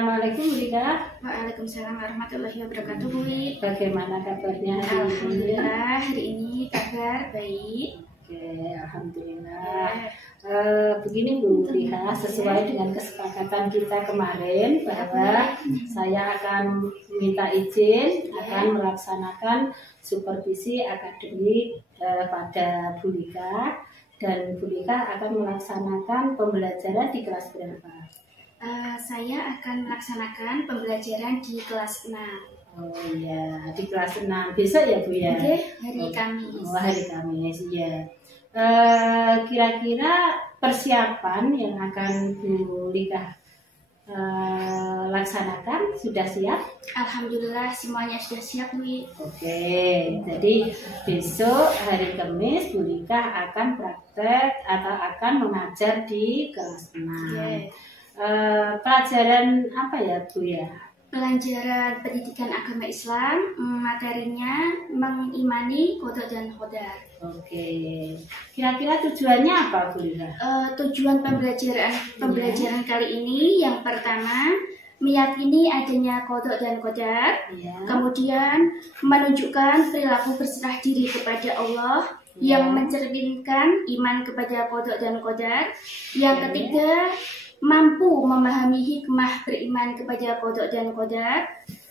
Assalamualaikum Bulika. Waalaikumsalam warahmatullahi wabarakatuh, Bu. Bagaimana kabarnya hari ini? Alhamdulillah, hari ini kabar baik. Oke, alhamdulillah. Begini Bu Liha, sesuai dengan kesepakatan kita kemarin bahwa saya akan minta izin akan melaksanakan supervisi akademik pada Bu Lika, dan Bu Lika akan melaksanakan pembelajaran di kelas berapa? Saya akan melaksanakan pembelajaran di kelas 6. Oh iya, di kelas 6 besok ya Bu ya? Oke, hari Kamis. Oh, hari Kamis, ya. Kira-kira persiapan yang akan Bu Lika laksanakan sudah siap? Alhamdulillah semuanya sudah siap, Bu. Oke, jadi besok hari Kamis Bu Lika akan praktek atau akan mengajar di kelas 6. Oke. Pelajaran apa ya Bu ya? Pelajaran pendidikan agama Islam, materinya mengimani qada dan qadar. Oke, kira-kira tujuannya apa Bu Lika? Tujuan pembelajaran kali ini yang pertama meyakini adanya qada dan qadar, kemudian menunjukkan perilaku berserah diri kepada Allah yang mencerminkan iman kepada qada dan qadar. Yang ketiga, mampu memahami hikmah beriman kepada qada dan qadar.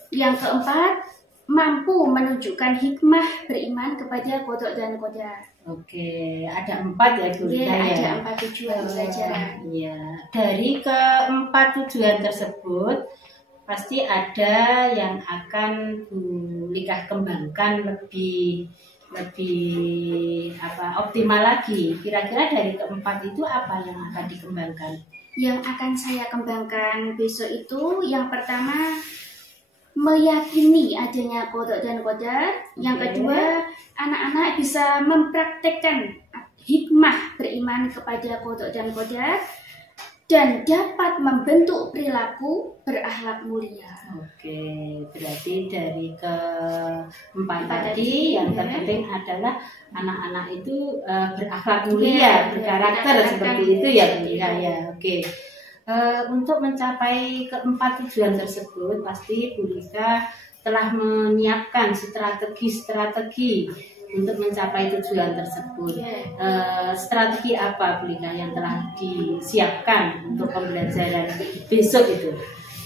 Yang keempat, mampu menunjukkan hikmah beriman kepada qada dan qadar. Oke, ada 4 ya Bu Lika ya? Ada 4 tujuan pembelajaran. Iya, dari keempat tujuan tersebut pasti ada yang akan Bu Lika kembangkan lebih optimal lagi. Kira-kira dari keempat itu apa yang akan dikembangkan? Yang akan saya kembangkan besok itu yang pertama meyakini adanya qada dan qadar. Yang kedua, anak-anak bisa mempraktekkan hikmah beriman kepada qada dan qadar dan dapat membentuk perilaku berakhlak mulia. Oke, berarti dari keempat tadi yang terpenting adalah anak-anak itu berakhlak mulia, berkarakter seperti itu ya Bu Lika ya. Oke. Untuk mencapai keempat tujuan tersebut pasti Bu Lika telah menyiapkan strategi untuk mencapai tujuan tersebut. Strategi apa Bu Lika yang telah disiapkan untuk pembelajaran besok itu?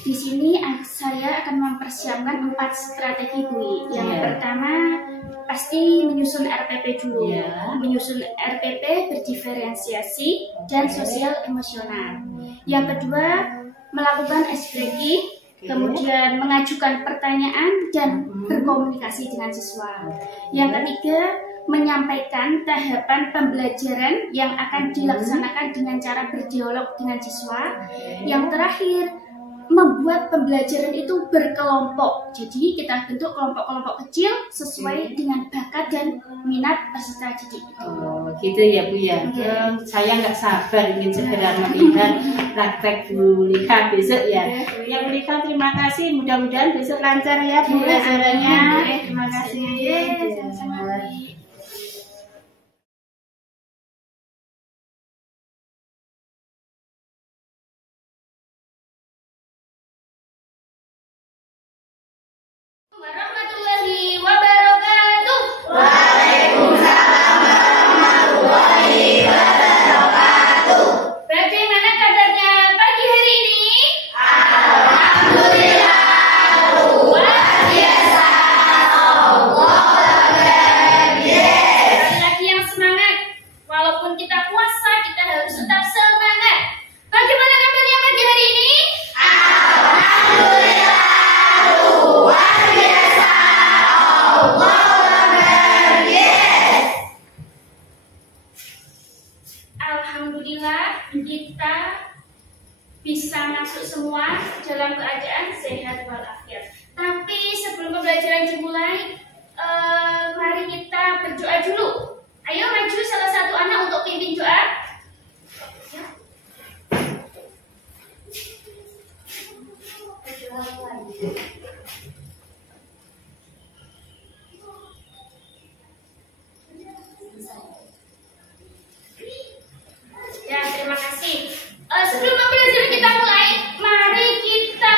Di sini saya akan mempersiapkan 4 strategi, Bu. Yang pertama pasti menyusun RPP dulu. Menyusun RPP berdiferensiasi dan sosial emosional. Yang kedua, melakukan ekspresi, kemudian mengajukan pertanyaan dan berkomunikasi dengan siswa. Yang ketiga, menyampaikan tahapan pembelajaran yang akan dilaksanakan dengan cara berdialog dengan siswa. Yang terakhir, membuat pembelajaran itu berkelompok. Jadi kita bentuk kelompok-kelompok kecil sesuai dengan bakat dan minat peserta didik. Oh, gitu ya Bu ya. Saya nggak sabar ingin segera melihat praktek Bu Lika besok ya. Yang Bu Lika terima kasih. Mudah-mudahan besok lancar ya pembelajarannya. Terima kasih. Sama-sama. Warahmatullahi wabarakatuh. Waalaikumsalam warahmatullahi wabarakatuh. Bagaimana kabarnya pagi hari ini? Alhamdulillah luar biasa. Sekali lagi yang semangat. Walaupun kita puasa, kita harus tetap semangat. Bagaimana kabarnya pagi hari ini? Alhamdulillah luar biasa. Alhamdulillah kita bisa masuk semua dalam keadaan sehat walafiat. Tapi sebelum pembelajaran dimulai, mari kita berdoa dulu. Ayo maju salah satu anak untuk pimpin doa. Ya, terima kasih. Sebelum pembelajaran kita mulai, mari kita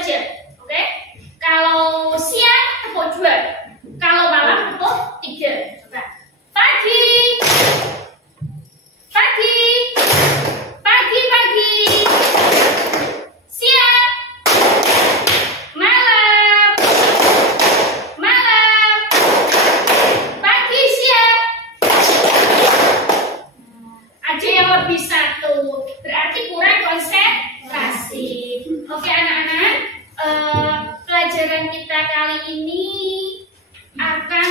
saja. Oke? Kalau siang tepuk 2, kalau malam tepuk 3. Coba. Pagi. Pagi. Pagi, pagi. Siang. Malam. Malam. Pagi, siang. Aja yang lebih satu. Berarti kurang konsentrasi. Oke anak-anak, pelajaran kita kali ini akan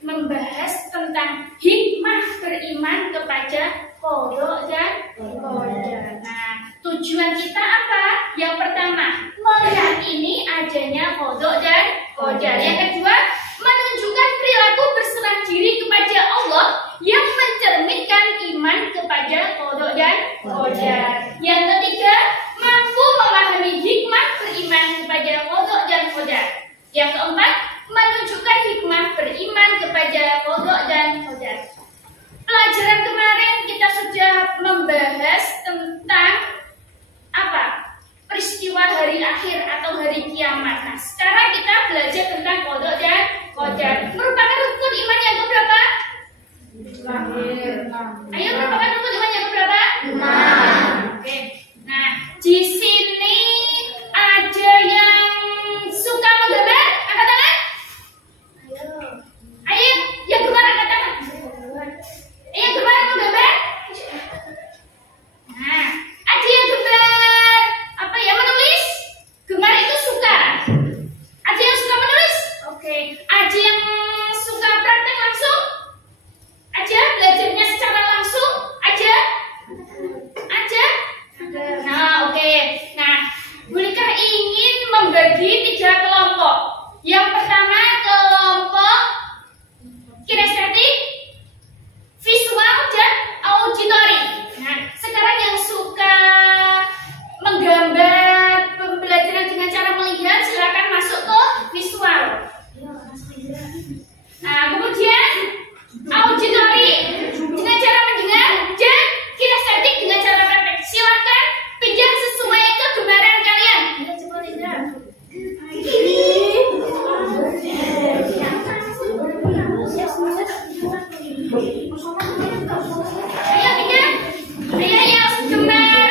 membahas tentang hikmah beriman kepada kodok dan qadar. Nah, tujuan kita apa? Yang pertama, meyakini adanya kodok dan qadar. Yang kedua, menunjukkan perilaku berserah diri kepada Allah yang mencerminkan iman kepada kodok dan qadar. Yang ketiga, mampu memahami hikmah beriman kepada kodok dan qadar. Yang keempat, menunjukkan hikmah beriman kepada kodok dan qadar. Pelajaran kemarin kita sudah membahas tentang peristiwa hari akhir atau hari kiamat. Nah, sekarang kita belajar tentang kodok dan qadar. Merupakan rukun iman yang keberapa? Ayo, merupakan rukun iman yang keberapa? Oke. Nah, di sini ada yang suka menggambar? Angkat tangan. Ayo, yang gemar angkat tangan. Yang gemar menggambar? Nah, ada yang gemar menulis? Gemar itu suka. Ada yang suka menulis? Oke. Ada yang suka praktek langsung? Ada belajarnya secara langsung? Ada? Ada? Nah, oke. Nah, Bulikah ingin membagi 3 kelompok. Yang pertama kelompok kinestetik, visual, dan auditory. Nah, sekarang yang suka menggambar pembelajaran dengan cara melihat, silakan masuk ke visual. Nah, kemudian auditory dengan cara mendengar, dan kinestetik dengan cara praktek. Silakan pinjam sesuai kegemaran kalian. Ayo pinjam. Ayo yang gemar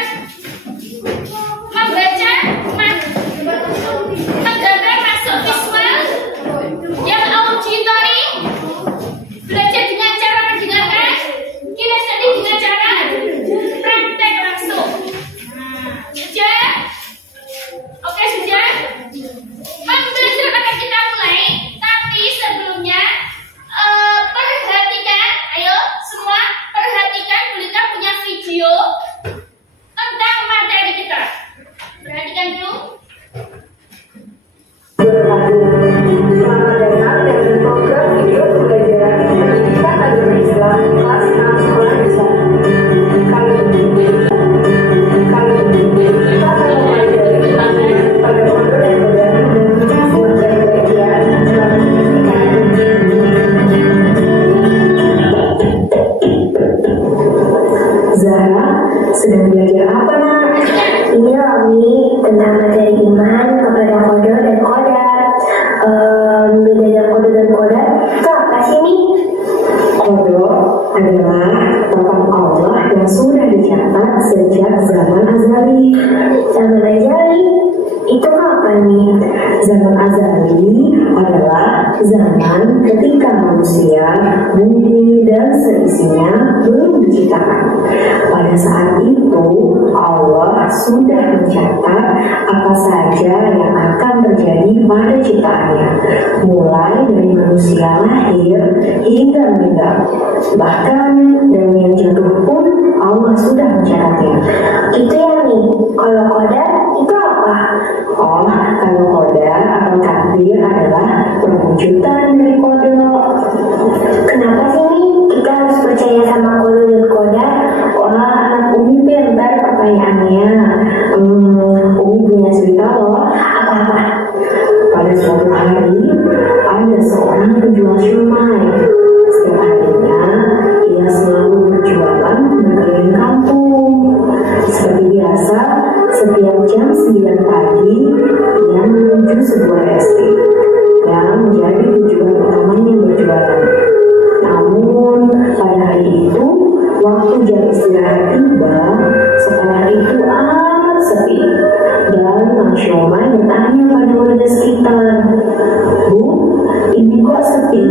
membaca, menggambar masuk visual. Yang auditory belajar dengan cara mendengarkan, kinestetik dengan cara praktek langsung. Sudah? Oke, sudah? Pembelajaran akan kita mulai, tapi sebelumnya perhatikan, ayo semua perhatikan, Bulikah punya video tentang materi kita. Perhatikan dulu. Selamat datang dalam program video pembelajaran pendidikan agama Islam kelas 6 sekolah besar. Kali ini kita akan mempelajari pada kodok dan qadar dan bagian selamat menyaksikan. Zahra sedang belajar apa, Nak? Ini Romi tentang materi iman kepada kodok dan qadar. Bedanya kodok dan qadar itu apa sih nih? Kodok adalah tentang Allah yang sudah dicatat sejak zaman azali. Zaman azali itu kapan nih? Zaman azali adalah zaman ketika manusia, bumi dan seisinya belum diciptakan. Pada saat itu Allah sudah mencatat apa saja yang akan terjadi pada ciptaannya, mulai dari manusia lahir hingga meninggal. Bahkan daun yang jatuh pun Allah sudah mencatatnya. Itu ya nih. Kalau qadar itu apa? Oh, kalau qadar atau takdir adalah perwujudan dari kodok. Kenapa sih nih kita harus percaya sama kodok dan qadar? Wah, anak Umi pintar pertanyaannya. Umi punya cerita loh. Apa-apa? Pada suatu hari, ada seorang penjual shumai. Setiap harinya, ia selalu berjualan berkeliling kampung. Seperti biasa, setiap jam jam 9 pagi ia menuju sebuah estate yang menjadi tujuan utamanya berjualan. Namun pada hari itu, waktu jam istirahat tiba, sekolah itu amat sepi dan Mang Siomay bertanya pada warga sekitar, "Bu, ini kok sepi?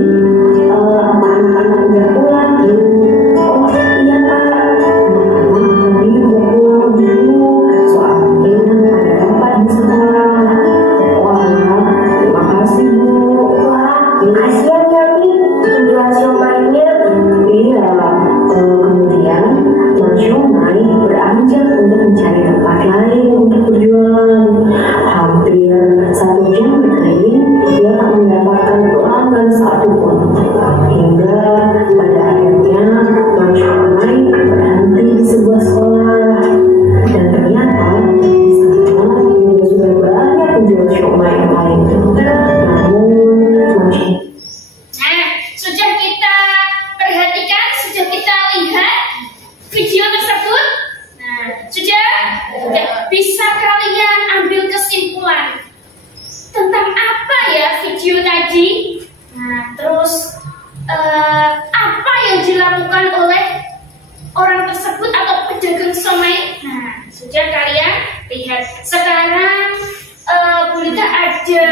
Apa anak-anak udah pulang?" "Oh iya Pak, anak-anak tadi udah pulang dulu, soalnya ada tempat di sekolah." "Wah, terima kasih Bu." Wah, kasihan kami menjual siomaynya. Iya, kemudian Mang Siomay beranjak untuk mencari tempat lain untuk berjualan. Hampir 1 jam berkeliling, dia tak mendapatkan pelanggan satupun. Hingga pada akhirnya Mang Siomay berhenti di sebuah sekolah. Dan ternyata di sana juga sudah banyak penjual siomay yang lain. Namun Mang Siomay Nah, sudah kita perhatikan, sudah kita lihat video tersebut. Nah, sudah bisa kalian ambil kesimpulan tentang apa ya video tadi. Nah, terus apa yang dilakukan oleh orang tersebut atau pedagang somai. Nah, sudah kalian lihat. Sekarang bolehkah ada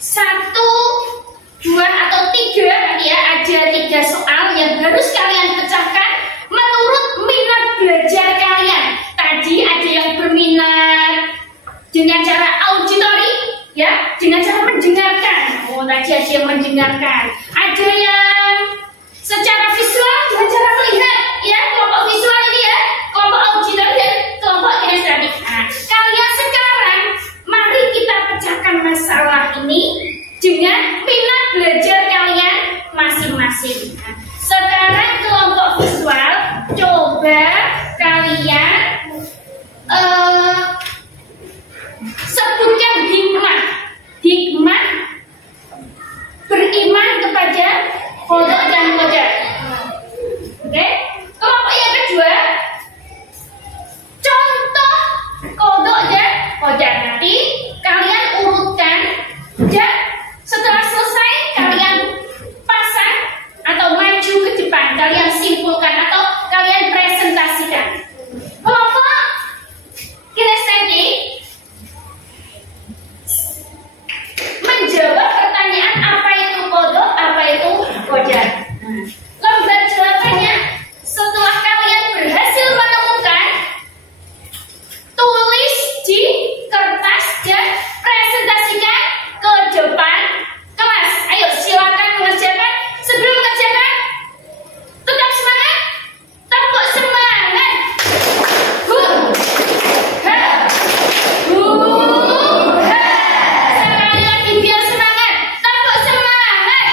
1, 2, atau 3 ya, ada 3 soal yang harus kalian pecahkan menurut minat belajar kalian. Tadi ada yang berminat dengan cara auditory ya, dengan cara mendengarkan. Oh, tadi ada yang mendengarkan. Ada yang secara visual dengan cara melihat ya, kelompok visual ini ya, kelompok auditory dan kelompok kinestetik. Nah, kalian sekarang mari kita pecahkan masalah ini dengan minat belajar kalian masing-masing. Nah, sekarang kelompok visual, coba kalian sebutkan hikmah. Hikmah beriman kepada kodok dan qadar. Oke? Kelompok yang kedua, contoh kodok dan qadar. Nanti kalian urutkan dan setelah selesai kalian pasang atau maju ke depan, kalian simpulkan atau kalian presentasikan. Kelompok kinestetik menjawab pertanyaan apa itu kodok, apa itu qadar. Lembar jawabannya setelah kalian berhasil menemukan, tulis di kertas dan presentasikan ke depan kelas. Ayo silakan mengerjakan. Sebelum mengerjakan, tetap semangat, tepuk semangat. Sekali lagi biar semangat, tepuk semangat.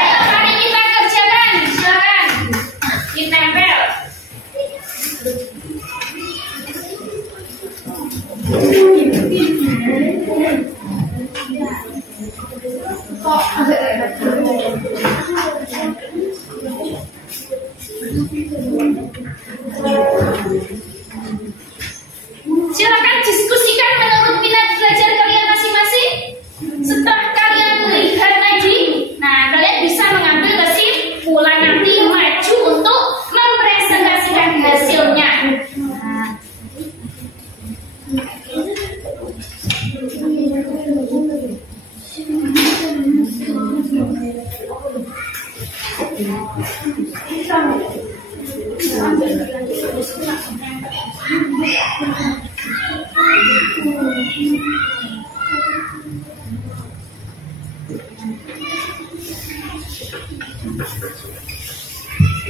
Ayo mari kita kerjakan. Silakan ditempel. Silakan diskusikan menurut minat belajar kalian masing-masing. Setelah kalian melihat tadi, nah kalian bisa mengambil kesimpulan nanti maju untuk mempresentasikan hasilnya.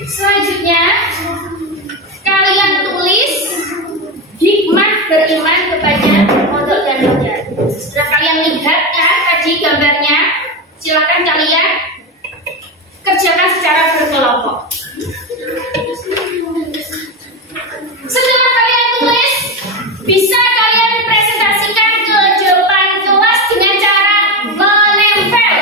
Selanjutnya, kalian tulis hikmah beriman kepada kodok dan qadar. Setelah kalian lihat ya tadi gambarnya, silakan kalian kerjakan secara berkelompok. Setelah kalian tulis, bisa kalian presentasikan ke depan kelas dengan cara menempel.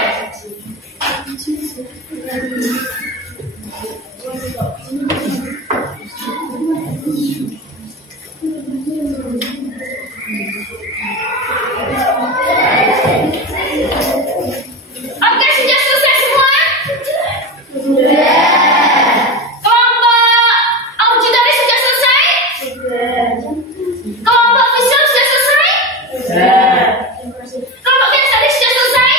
Oke, sudah selesai semua? Kelompok auditory sudah selesai? Kelompok visual sudah selesai? Kelompok kinesthetik sudah selesai?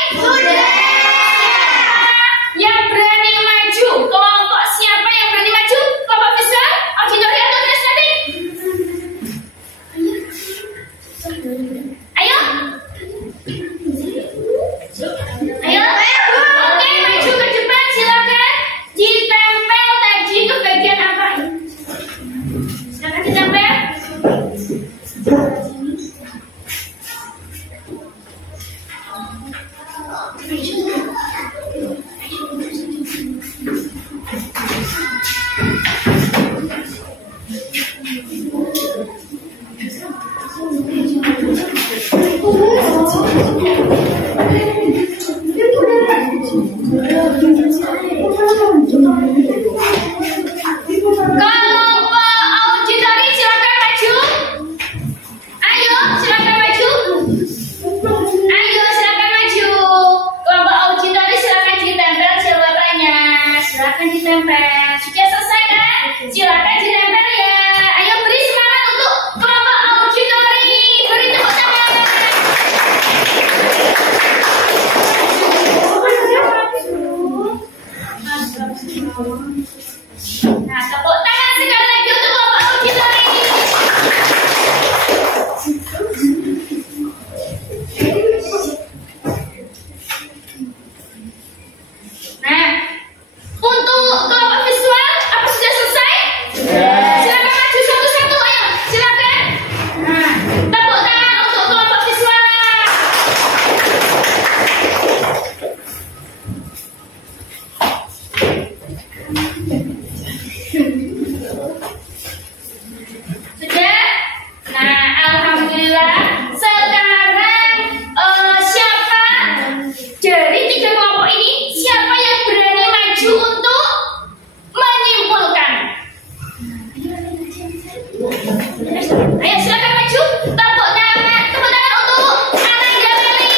Yang berani maju, kelompok siapa yang berani maju? Kelompok visual, auditory atau kinesthetik? Ayo. Ayo. Oke, maju ke depan silakan. Ditempel tadi ke bagian apa? Silakan ditempel. Kelompok auditory silakan maju. Ayo, silakan maju. Ayo, silakan maju. Kelompok auditory silakan ditempel jawabannya. Silakan ditempel. Sudah selesai kan? Silakan ditempel ya. Ayo beri semangat untuk kelompok auditory. Beri tepuk tangan. Nah, tepuk tangan sekali lagi untuk kelompok auditory. Nah, untuk kelompok visual apa sudah selesai? Silakan maju satu-satu, ayo, silakan. Nah, tepuk tangan untuk kelompok visual. Sudah? Nah, alhamdulillah. Sekarang siapa dari tiga kelompok ini siapa yang berani maju untuk menyimpulkan? Ayo silakan maju. Tepuk tangan untuk Ananda Meli.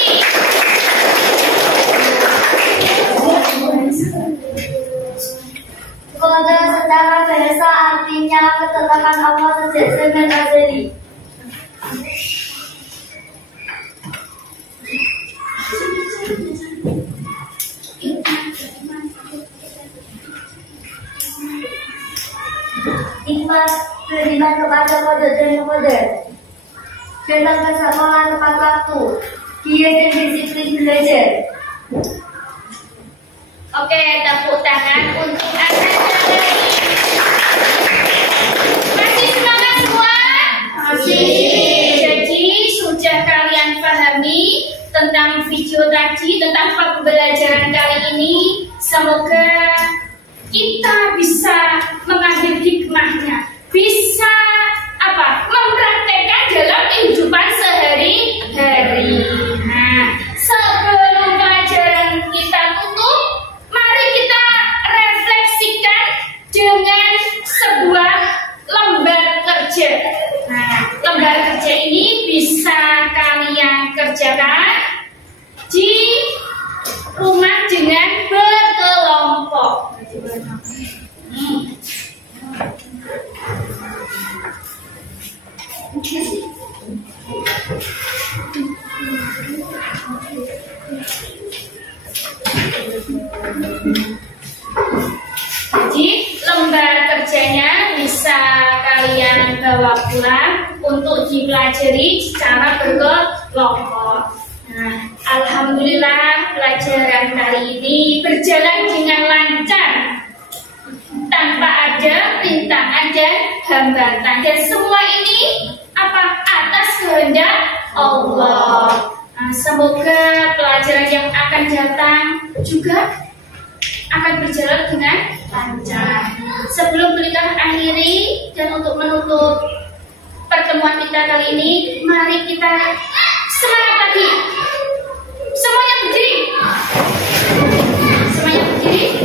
Kode secara bahasa artinya ketetapan Allah sejak zaman azali. Hikmat beriman kepada kode dan kode. Datang ke sekolah tepat waktu. Giat dan disiplin belajar. Oke, tepuk tangan untuk Ananda Meli. Masih semangat semua? Masih. Jadi sudah kalian pahami tentang video tadi, tentang pembelajaran kali ini. Semoga kita bisa mengambil hikmahnya, bisa mempraktekkan dalam kehidupan sehari-hari. Nah, sebelum pelajaran kita tutup, mari kita refleksikan dengan sebuah lembar kerja. Nah, lembar kerja ini bisa kalian kerjakan di rumah dengan berkelompok. Jadi lembar kerjanya bisa kalian bawa pulang untuk dipelajari secara berkelompok. Nah, alhamdulillah pelajaran kali ini berjalan dengan lancar tanpa ada rintangan dan hambatan, dan semua ini atas kehendak Allah. Nah, semoga pelajaran yang akan datang juga akan berjalan dengan lancar. Sebelum kita akhiri dan untuk menutup pertemuan kita kali ini, mari kita semangat lagi. Semuanya berdiri. Semuanya berdiri.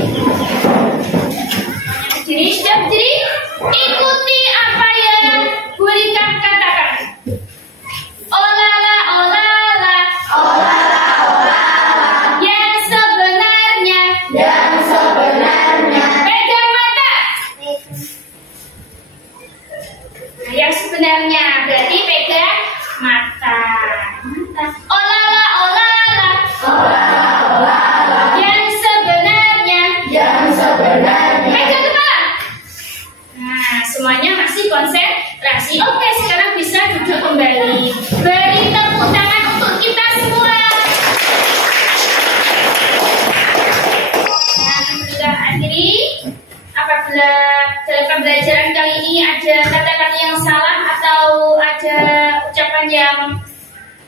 apabila dalam pembelajaran kali ini ada kata-kata yang salah atau ada ucapan yang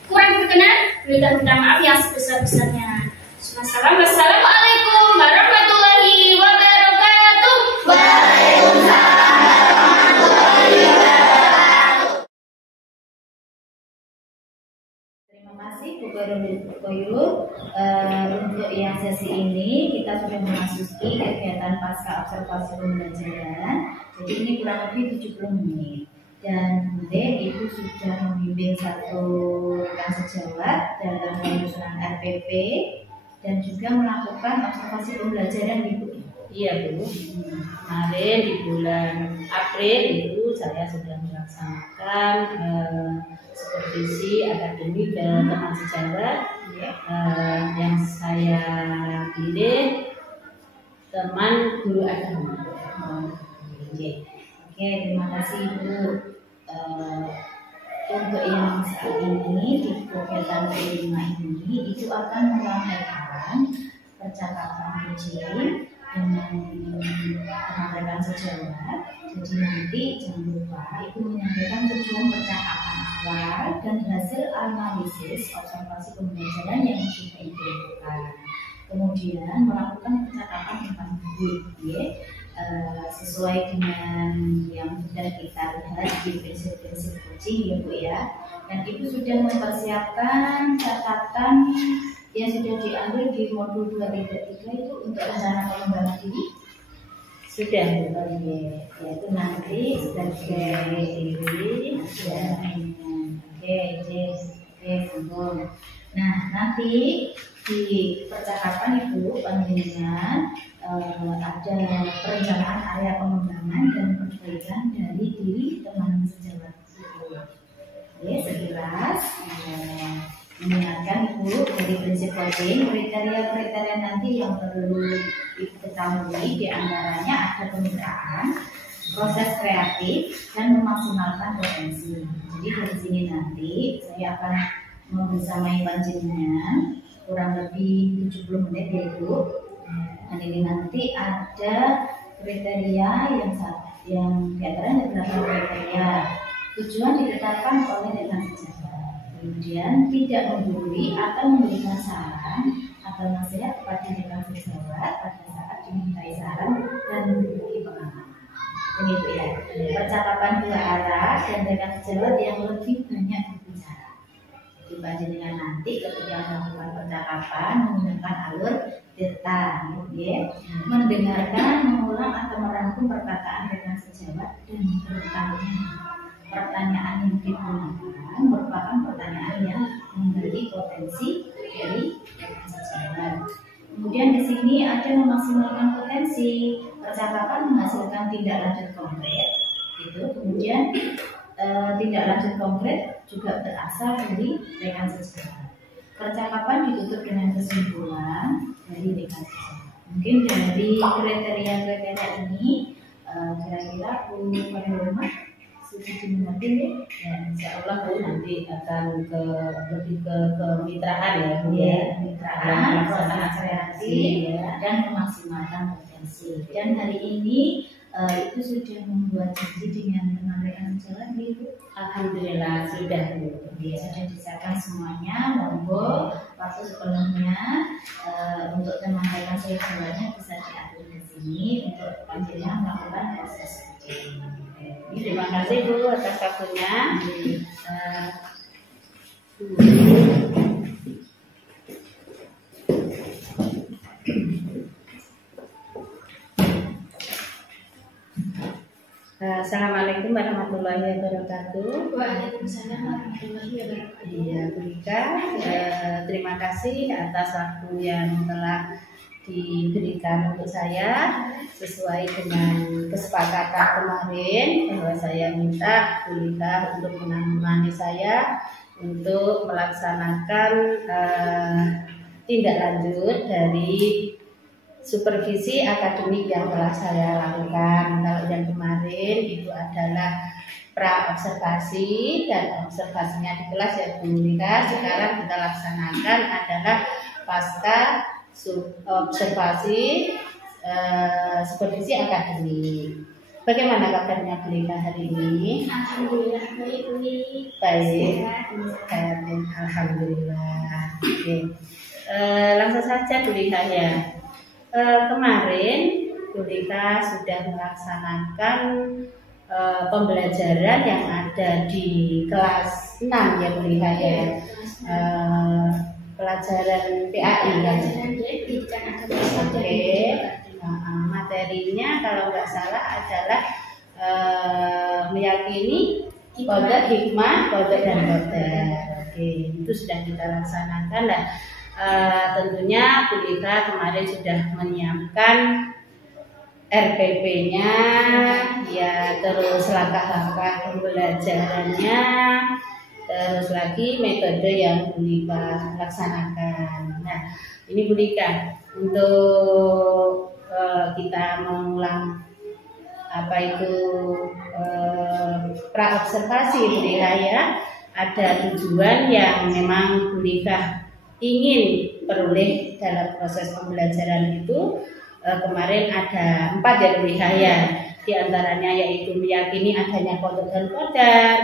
kurang berkenan, berikan minta maaf yang sebesar-besarnya. Wassalamualaikum warahmatullahi wabarakatuh. Waalaikumsalam warahmatullahi wabarakatuh. Terima kasih Bu Koyur. Untuk yang sesi ini kita sudah memasuki kegiatan pasca observasi pembelajaran. Jadi ini kurang lebih 70 menit. Dan Bunda Ibu sudah membimbing satu rekan sejawat dalam penyusunan RPP dan juga melakukan observasi pembelajaran Ibu. Iya Bu. Kemarin di bulan April itu saya sudah melaksanakan supervisi akademik ke teman sejawat yang saya pilih teman guru agama. Oke, terima kasih Ibu. Untuk yang saat ini di kegiatan kelima ini itu akan menyampaikan percakapan kecil dengan rekan sejawat. Jadi nanti jangan lupa itu menyampaikan tujuan percakapan awal dan hasil analisis observasi pembelajaran yang sudah dilakukan. Kemudian melakukan percakapan tentang guru, sesuai dengan yang sudah kita lihat di prinsip-prinsip coaching ya Bu ya. Dan Ibu sudah mempersiapkan catatan yang sudah diambil di modul 2.3 itu untuk rencana pengembangan diri. Sudah Bu, yaitu nanti sebagai diri sambung. Nah nanti di percakapan Ibu panjenengan ada perencanaan area pengembangan dan perbaikan dari diri teman sejawat Ibu. Oke, sekilas mengingatkan Ibu dari prinsip coaching, kriteria-kriteria nanti yang perlu Ibu ketahui diantaranya ada kemitraan, proses kreatif, dan memaksimalkan potensi. Jadi dari sini nanti saya akan membersamai panjenengan kurang lebih 70 menit ya Ibu. Dan ini nanti ada kriteria yang diantaranya 8 kriteria. Tujuan ditetapkan oleh rekan sejawat. Kemudian tidak menggurui atau memberikan saran atau nasihat kepada rekan sejawat pada saat dimintai saran dan berbagi pengalaman. Ini Bu ya. Percakapan dua arah dan rekan sejawat yang lebih banyak berbicara. Jadi panjenengan nanti ketika melakukan percakapan menggunakan alur deta, mendengarkan, mengulang atau merangkum perkataan rekan sejawat dan pertanyaan yang digunakan merupakan pertanyaan yang memberi potensi dari rekan sejawat. Kemudian di sini ada memaksimalkan potensi. Percakapan menghasilkan tindak lanjut konkret, kemudian tindak lanjut konkret juga berasal dari rekan sejawat. Percakapan ditutup dengan kesimpulan dari rekan sejawat. Mungkin dari kriteria-kriteria ini kira-kira Bu Farima sudah dimengerti ya. Insya Allah Bu nanti akan lebih ke kemitraan ya Bu ya. Kemitraan, pelaksanaan kreasi dan memaksimalkan potensi. Dan hari ini itu sudah membuat janji dengan teman rekan sejawat Bu. Alhamdulillah sudah Bu. Ya, sudah disahkan semuanya. Monggo waktu sepenuhnya untuk teman rekan sejawatnya bisa diatur di sini untuk panjenengan melakukan proses uji. Terima kasih Bu atas waktunya. Assalamualaikum warahmatullahi wabarakatuh. Waalaikumsalam warahmatullahi wabarakatuh. Iya, Bu Rika, terima kasih atas waktu yang telah diberikan untuk saya sesuai dengan kesepakatan kemarin bahwa saya minta Bu Rika untuk menemani saya untuk melaksanakan tindak lanjut dari supervisi akademik yang telah saya lakukan. Kalau yang kemarin itu adalah pra observasi dan observasinya di kelas ya Bu Rika. Sekarang kita laksanakan adalah pasca observasi supervisi akademik. Bagaimana kabarnya Bu Lika hari ini? Alhamdulillah baik Bu. Baik. Alhamdulillah. Oke. Langsung saja Bu Lika ya. Kemarin Bu Lika sudah melaksanakan pembelajaran yang ada di kelas 6 ya Bu Lika ya. Pelajaran PAI kan. Oke. Materinya kalau nggak salah adalah meyakini kodrat, hikmah, kodrat dan kodrat. Oke, itu sudah kita laksanakan. Dan tentunya Bu Lika kemarin sudah menyiapkan RPP-nya, ya, terus langkah-langkah pembelajarannya, terus lagi metode yang Bu Lika laksanakan. Nah, ini Bu Lika untuk kita mengulang apa itu praobservasi Bu Lika ya. Ada tujuan yang memang Bu Lika ingin peroleh dalam proses pembelajaran itu. Kemarin ada 4 ya Bu Lika ya. Di antaranya yaitu meyakini adanya kodrat dan kodrat,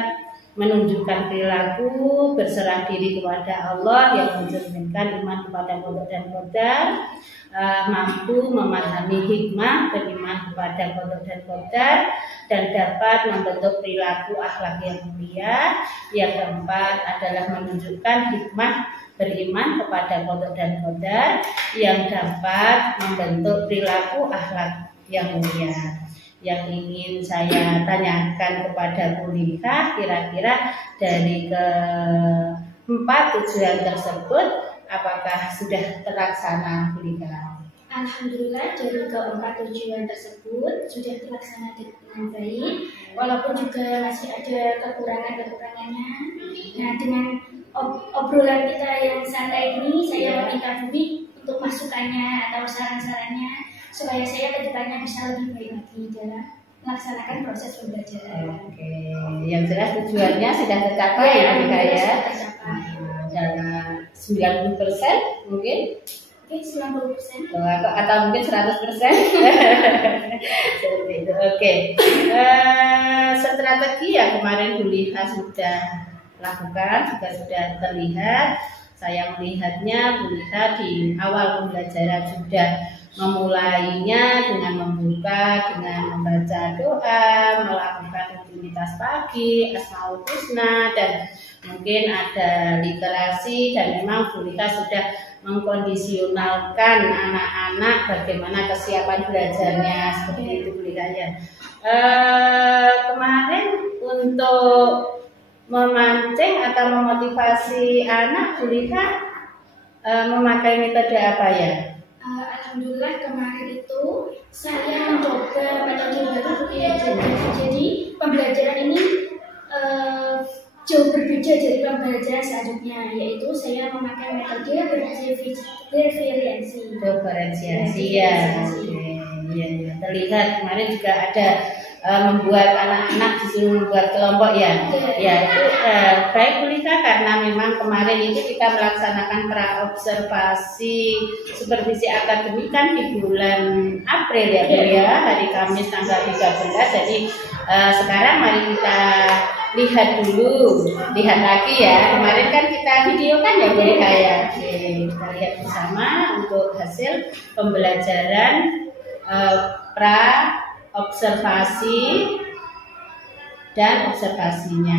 menunjukkan perilaku berserah diri kepada Allah yang mencerminkan iman kepada kodrat dan kodrat, mampu memahami hikmah beriman kepada kodrat dan kodrat, dan dapat membentuk perilaku akhlak yang mulia. Yang keempat adalah menunjukkan hikmah beriman kepada kodrat dan kodrat yang dapat membentuk perilaku akhlak yang mulia. Yang ingin saya tanyakan kepada Bu Lika, kira-kira dari ke-4 tujuan tersebut apakah sudah terlaksana Bu Lika? Alhamdulillah dari ke-4 tujuan tersebut sudah terlaksana dengan baik, walaupun juga masih ada kekurangannya. Nah, dengan obrolan kita yang santai ini, saya meminta Bu untuk masukannya atau saran-sarannya supaya saya kedepannya bisa lebih baik lagi dalam melaksanakan proses pembelajaran. Oke, yang jelas tujuannya sudah tercapai ya Bu Lika ya. Dalam 90% mungkin. Oke, 90%. Atau mungkin 100%. Seperti itu. Oke. Strategi yang kemarin Bu Lika sudah lakukan juga sudah terlihat. Saya melihatnya Bu Lika di awal pembelajaran sudah memulainya dengan membuka, dengan membaca doa, melakukan rutinitas pagi, Asmaul Husna, dan mungkin ada literasi, dan memang Bu Lika sudah mengkondisionalkan anak-anak bagaimana kesiapan belajarnya, seperti itu Bu Lika ya. Kemarin untuk memancing atau memotivasi anak, Bu Lika memakai metode apa ya? Alhamdulillah kemarin itu saya mencoba metode baru ya. Jadi pembelajaran ini jauh berbeda dari pembelajaran selanjutnya, yaitu saya memakai metode diferensiasi. Diferensiasi ya. Ya, terlihat kemarin juga ada membuat anak-anak disuruh membuat kelompok ya. Ya itu baik Bu Lika, karena memang kemarin itu kita melaksanakan praobservasi supervisi akademik kan di bulan April ya Bu ya, hari Kamis tanggal 13. Jadi sekarang mari kita lihat lagi ya. Kemarin kan kita video kan ya Bu Lika ya. Oke, kita lihat bersama untuk hasil pembelajaran observasi dan observasinya.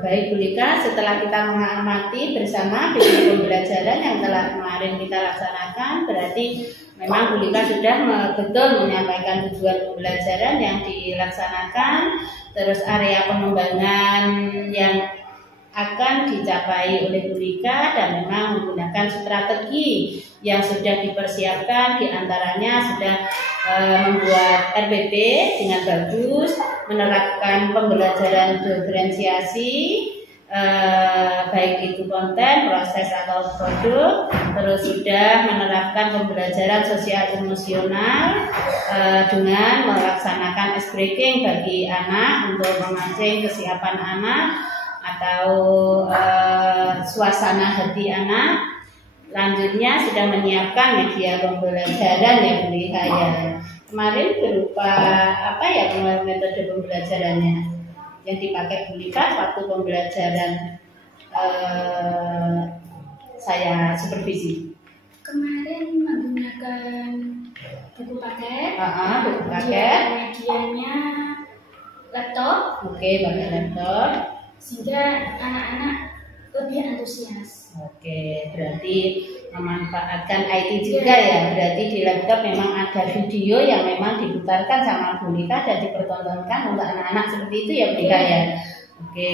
Baik Bu Lika, setelah kita mengamati bersama video pembelajaran yang telah kemarin kita laksanakan, berarti memang Bu Lika sudah betul menyampaikan tujuan pembelajaran yang dilaksanakan, terus area pengembangan yang akan dicapai oleh Bu Lika, dan memang menggunakan strategi yang sudah dipersiapkan, diantaranya sudah membuat RPP dengan bagus, menerapkan pembelajaran diferensiasi, baik itu konten, proses atau produk, terus sudah menerapkan pembelajaran sosial emosional dengan melaksanakan ice breaking bagi anak untuk memancing kesiapan anak atau suasana hati anak. Selanjutnya sudah menyiapkan media pembelajaran yang berbahaya. Kemarin berupa apa ya metode pembelajarannya yang dipakai Bu Lika waktu pembelajaran saya supervisi? Kemarin menggunakan buku paket. Buku paket. Medianya laptop. Oke, pakai laptop. Sehingga anak-anak lebih antusias. Oke, berarti memanfaatkan IT juga ya. Berarti di laptop memang ada video yang memang diputarkan sama Bu Lika dan dipertontonkan untuk anak-anak seperti itu ya Bu Lika ya. Oke.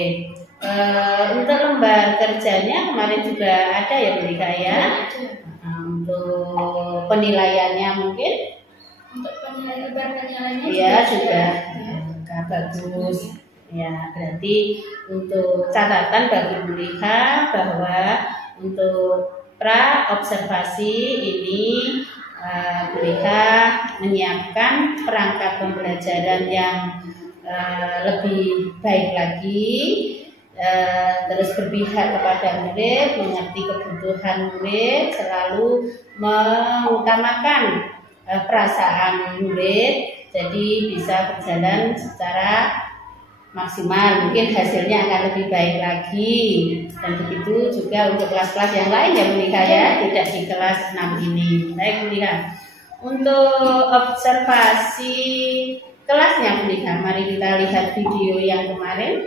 Untuk lembar kerjanya kemarin juga ada ya Bu Lika ya. Untuk penilaiannya mungkin? Untuk penilaiannya ya juga bagus. Ya, berarti untuk catatan bagi Bu Lika bahwa untuk pra observasi ini Bu Lika menyiapkan perangkat pembelajaran yang lebih baik lagi, terus berpihak kepada murid, mengerti kebutuhan murid, selalu mengutamakan perasaan murid, jadi bisa berjalan secara maksimal, mungkin hasilnya akan lebih baik lagi. Dan begitu juga untuk kelas-kelas yang lain ya Bu Lika ya, tidak di kelas 6 ini. Baik Bu Lika, untuk observasi kelasnya Bu Lika, mari kita lihat video yang kemarin.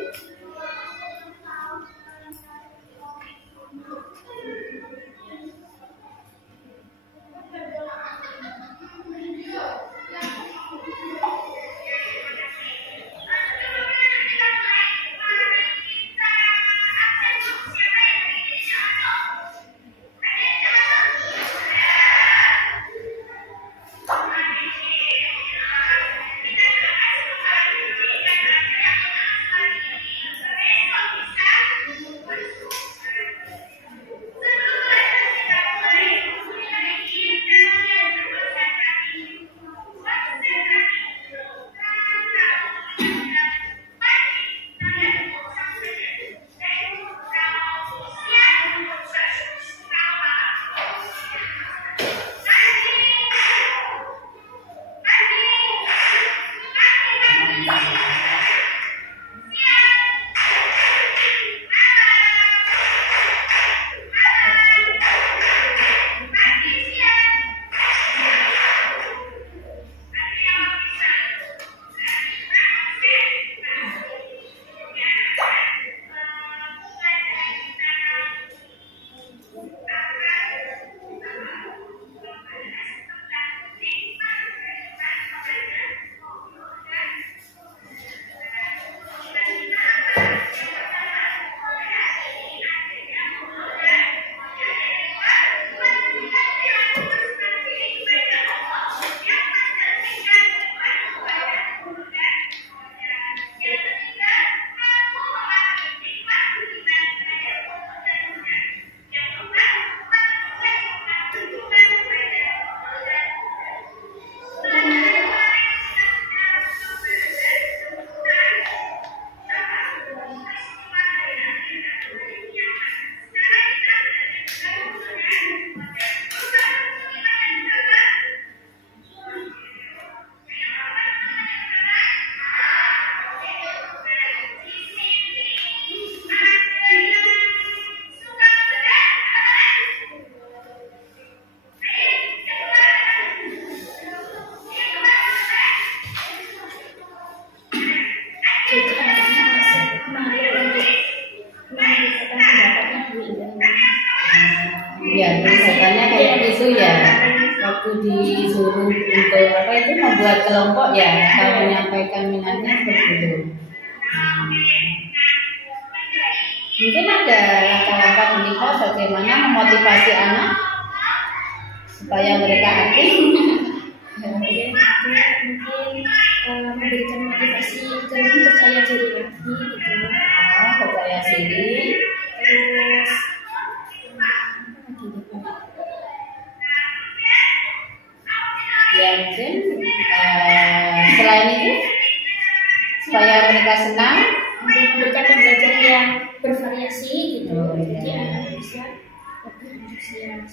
kelihatannya kayak gitu ya. Waktu disuruh untuk apa itu membuat kelompok ya, atau menyampaikan minatnya seperti itu. Mungkin ada langkah-langkah menikah bagaimana memotivasi anak supaya mereka aktif. Mungkin memberikan motivasi agar lebih percaya diri lagi gitu. Percaya diri. Terus Ya mungkin selain itu supaya mereka senang, memberikan pembelajaran yang bervariasi gitu. Jadi anak bisa lebih antusias.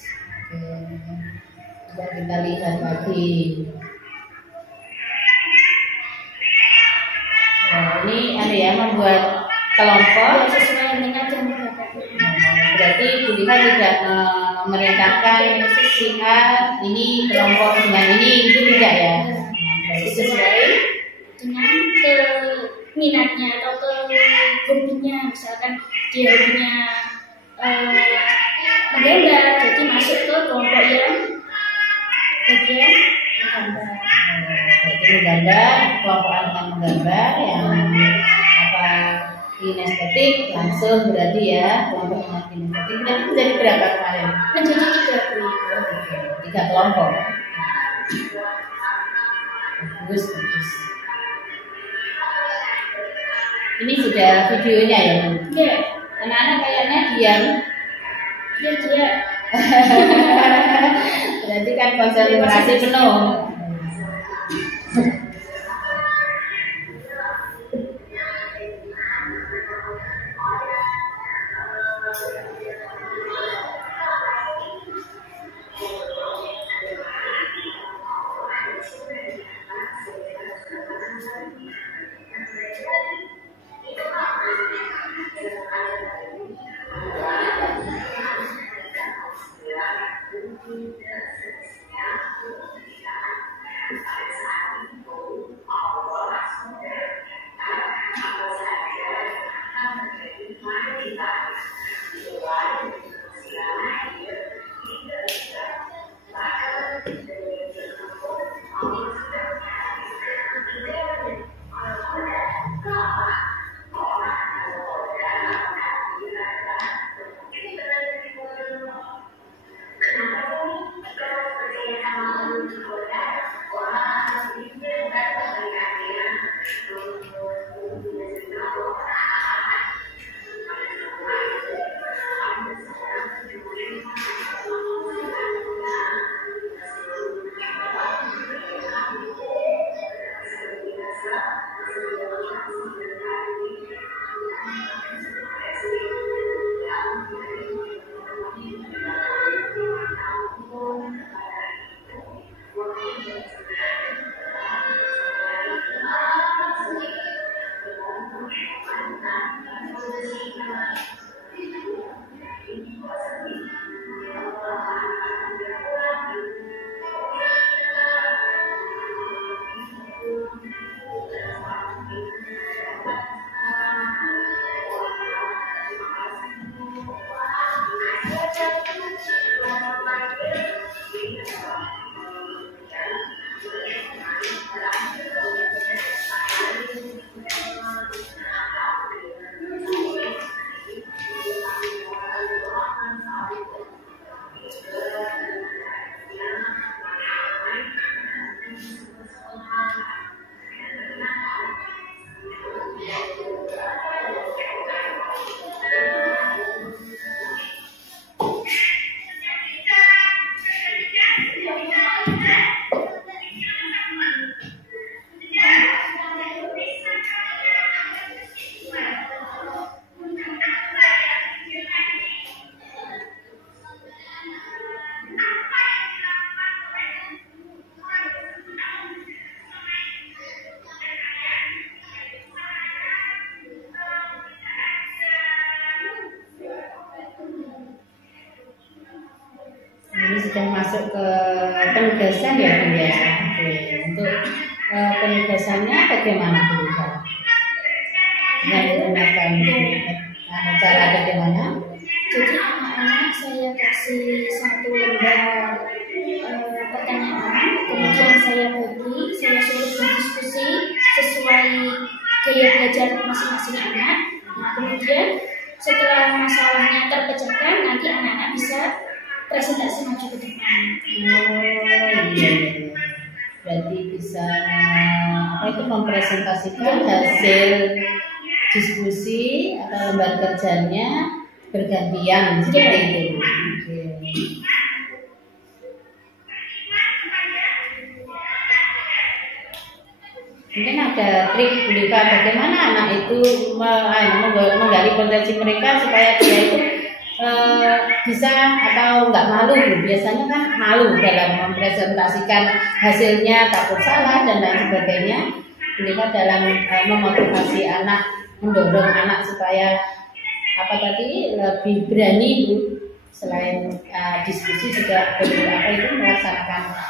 Coba kita lihat lagi. Nah, ini ada ya membuat kelompok. Sesuai dengan jam berapa. Berarti Bu Liha tidak merintahkan si A ini kelompok dengan ini itu tidak ya. Berarti sesuai dengan minatnya atau hobinya, misalkan dia hobinya menggambar, jadi masuk ke kelompok yang bagian menggambar. Berarti menggambar, kelompok anak menggambar yang apa kinestetik langsung berarti ya kelompok anak kinestetik. Dan itu jadi berapa kemarin? Menjadi 3 3 kelompok. Bagus. Ini sudah videonya ya, Bu? Iya. Anak-anak kayaknya diam. Dia Berarti kan konsentrasi penuh. Ini sudah masuk ke penugasan ya, Bu ya. Oke. Untuk penugasannya bagaimana, Bu? Dengan menggunakan cara bagaimana? Jadi anak-anak saya kasih 1 Kemudian setelah masalahnya terpecahkan, nanti anak-anak bisa presentasi maju ke depan. Iya. Berarti bisa apa itu mempresentasikan hasil diskusi atau lembar kerjanya bergantian seperti itu. Oke. Mungkin ada trik Bulika bagaimana anak itu menggali potensi mereka supaya dia itu bisa atau nggak malu. Biasanya kan malu dalam mempresentasikan hasilnya, takut salah dan lain sebagainya. Bulika dalam memotivasi anak, mendorong anak supaya apa tadi lebih berani Bu, selain diskusi juga melaksanakan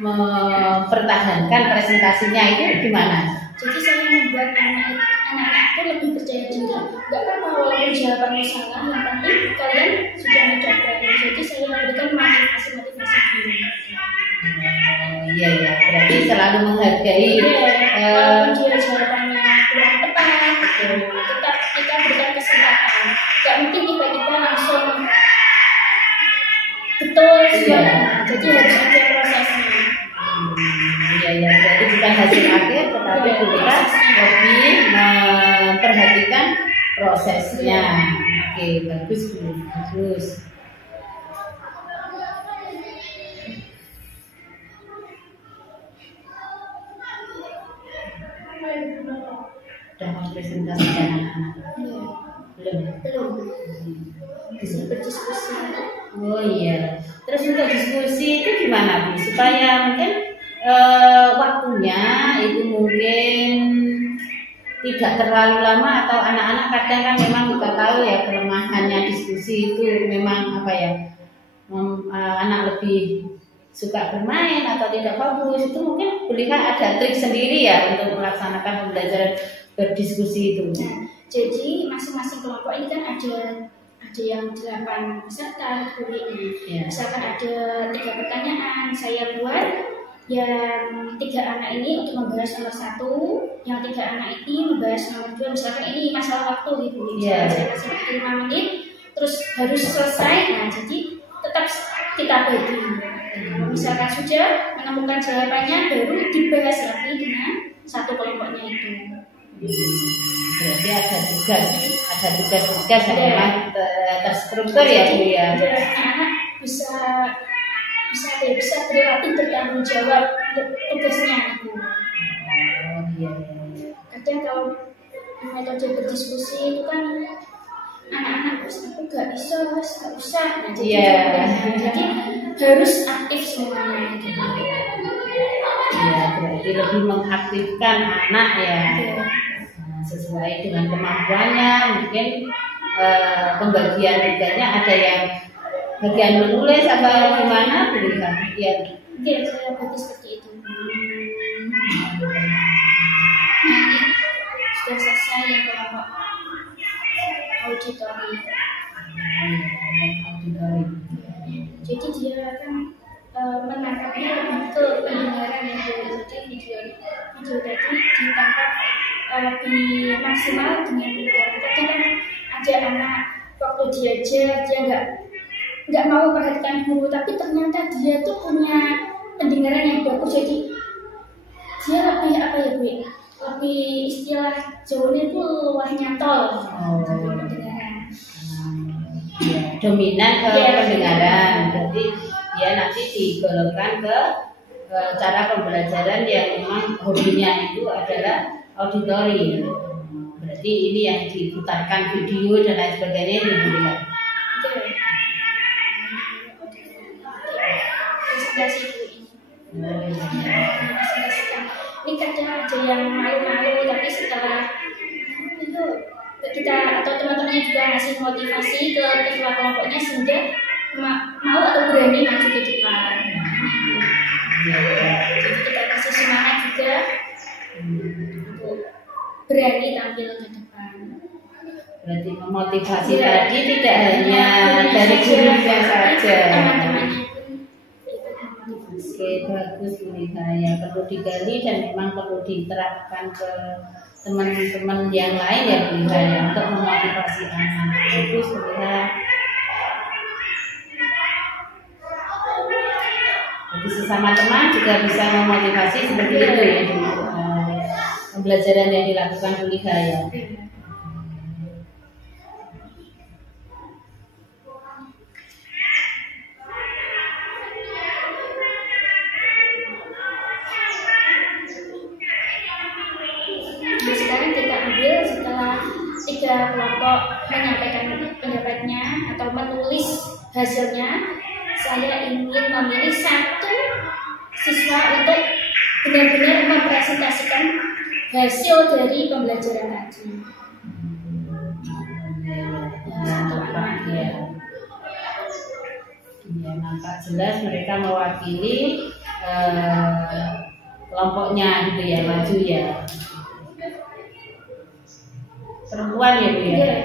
mempertahankan presentasinya itu gimana? Jadi saya membuat anak-anak itu lebih percaya diri. Gak apa-apa walaupun jawabannya salah, yang penting kalian sudah mencoba. Jadi saya berikan motivasi dulu. Iya ya, berarti selalu menghargai. Walaupun dia jawabannya kurang tepat, tetap kita berikan kesempatan. Gak mungkin tiba-tiba langsung betul semua. Jadi harus ada prosesnya. Iya, berarti bukan hasil akhir, tetapi kita lebih memperhatikan prosesnya. Oke, bagus Bu, bagus. Sudah mempresentasikan anak-anak? Belum. Bisa berdiskusi. Oh iya. Terus untuk diskusi itu gimana Bu? Supaya mungkin waktunya itu mungkin tidak terlalu lama, atau anak-anak kadang kan memang kita tahu ya kelemahannya diskusi itu memang apa ya, anak lebih suka bermain atau tidak fokus. Itu mungkin Bulika ada trik sendiri ya untuk melaksanakan pembelajaran berdiskusi itu. Nah, jadi masing-masing kelompok ini kan ada yang 8 peserta ya. Misalkan ada 3 pertanyaan, saya buat yang 3 anak ini untuk membahas nomor 1, yang 3 anak ini membahas nomor 2. Misalkan ini masalah waktu Ibu, ya. Saya kasih waktu 5 menit, terus harus selesai. Nah, jadi tetap kita bagi. Misalkan sudah menemukan jawabannya, baru dibahas lagi dengan satu kelompoknya itu. Berarti ada tugas yang memang terstruktur ya Bu ya. Anak bisa berlatih bertanggung jawab untuk tugasnya itu. Oh iya. Kadang kalau metode berdiskusi itu kan anak-anak aku gak bisa. Nah, jadi harus aktif semuanya. Iya, berarti lebih mengaktifkan anak ya. Sesuai dengan kemampuannya, mungkin pembagian tugasnya ada yang bagian menulis atau gimana Bulika? Ya. Oke, saya bagi seperti itu. Ini sudah selesai yang kelompok auditori. Jadi dia akan menangkapnya lebih ke pendengaran yang jadi video tadi ditangkap lebih maksimal dengan pendengaran. Kadang kan ada anak waktu diajar dia nggak mau perhatikan guru, tapi ternyata dia tuh punya pendengaran yang bagus, jadi dia lebih apa ya Bu? Lebih istilah Jawanya itu luahnya tol. Pendengaran. Ya, dominan ke pendengaran. Berarti dia nanti digolongkan ke cara pembelajaran yang memang hobinya itu adalah auditori. Berarti ini yang diputarkan video dan lain sebagainya itu Bulika. Presentasi ini. Ini kadang ada yang malu-malu, tapi setelah itu kita atau teman-temannya juga ngasih motivasi ke ketua kelompoknya sehingga mau atau berani maju ke depan. Jadi kita kasih semangat juga untuk berani tampil ke depan. Berarti memotivasi tadi tidak hanya dari gurunya saja. Teman-temannya pun Oke, bagus ini ya, perlu digali dan memang perlu diterapkan ke teman-teman yang lain ya Bu ya, untuk memotivasi anak. Bagus Bu ya. Jadi sesama teman juga bisa memotivasi seperti itu ya, pembelajaran yang dilakukan Bu ya. Sekarang kita ambil setelah 3 kelompok menyampaikan pendapatnya atau menulis hasilnya, saya ingin memilih 1 siswa untuk benar-benar mempresentasikan hasil dari pembelajaran tadi. Ya, nampak jelas mereka mewakili kelompoknya gitu ya, maju ya. Perempuan ya Bu ya.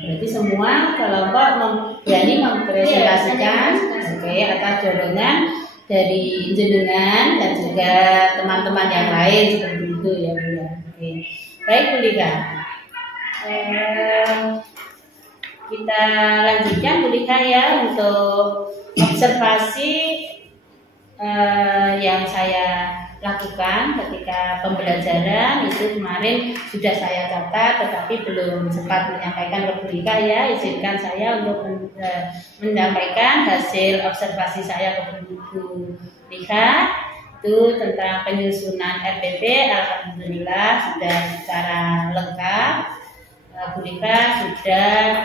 Berarti semua kelompok berani mempresentasikan atas dorongan dari jenengan dan juga teman-teman yang lain seperti itu ya Bu ya. Oke. Baik Bu Lika. Kita lanjutkan Bu Lika ya untuk observasi yang saya lakukan ketika pembelajaran itu kemarin sudah saya catat tetapi belum sempat menyampaikan ke Bu Lika ya. Izinkan saya untuk menyampaikan hasil observasi saya ke Bu Lika itu tentang penyusunan RPP. Alhamdulillah sudah secara lengkap. Bu Lika sudah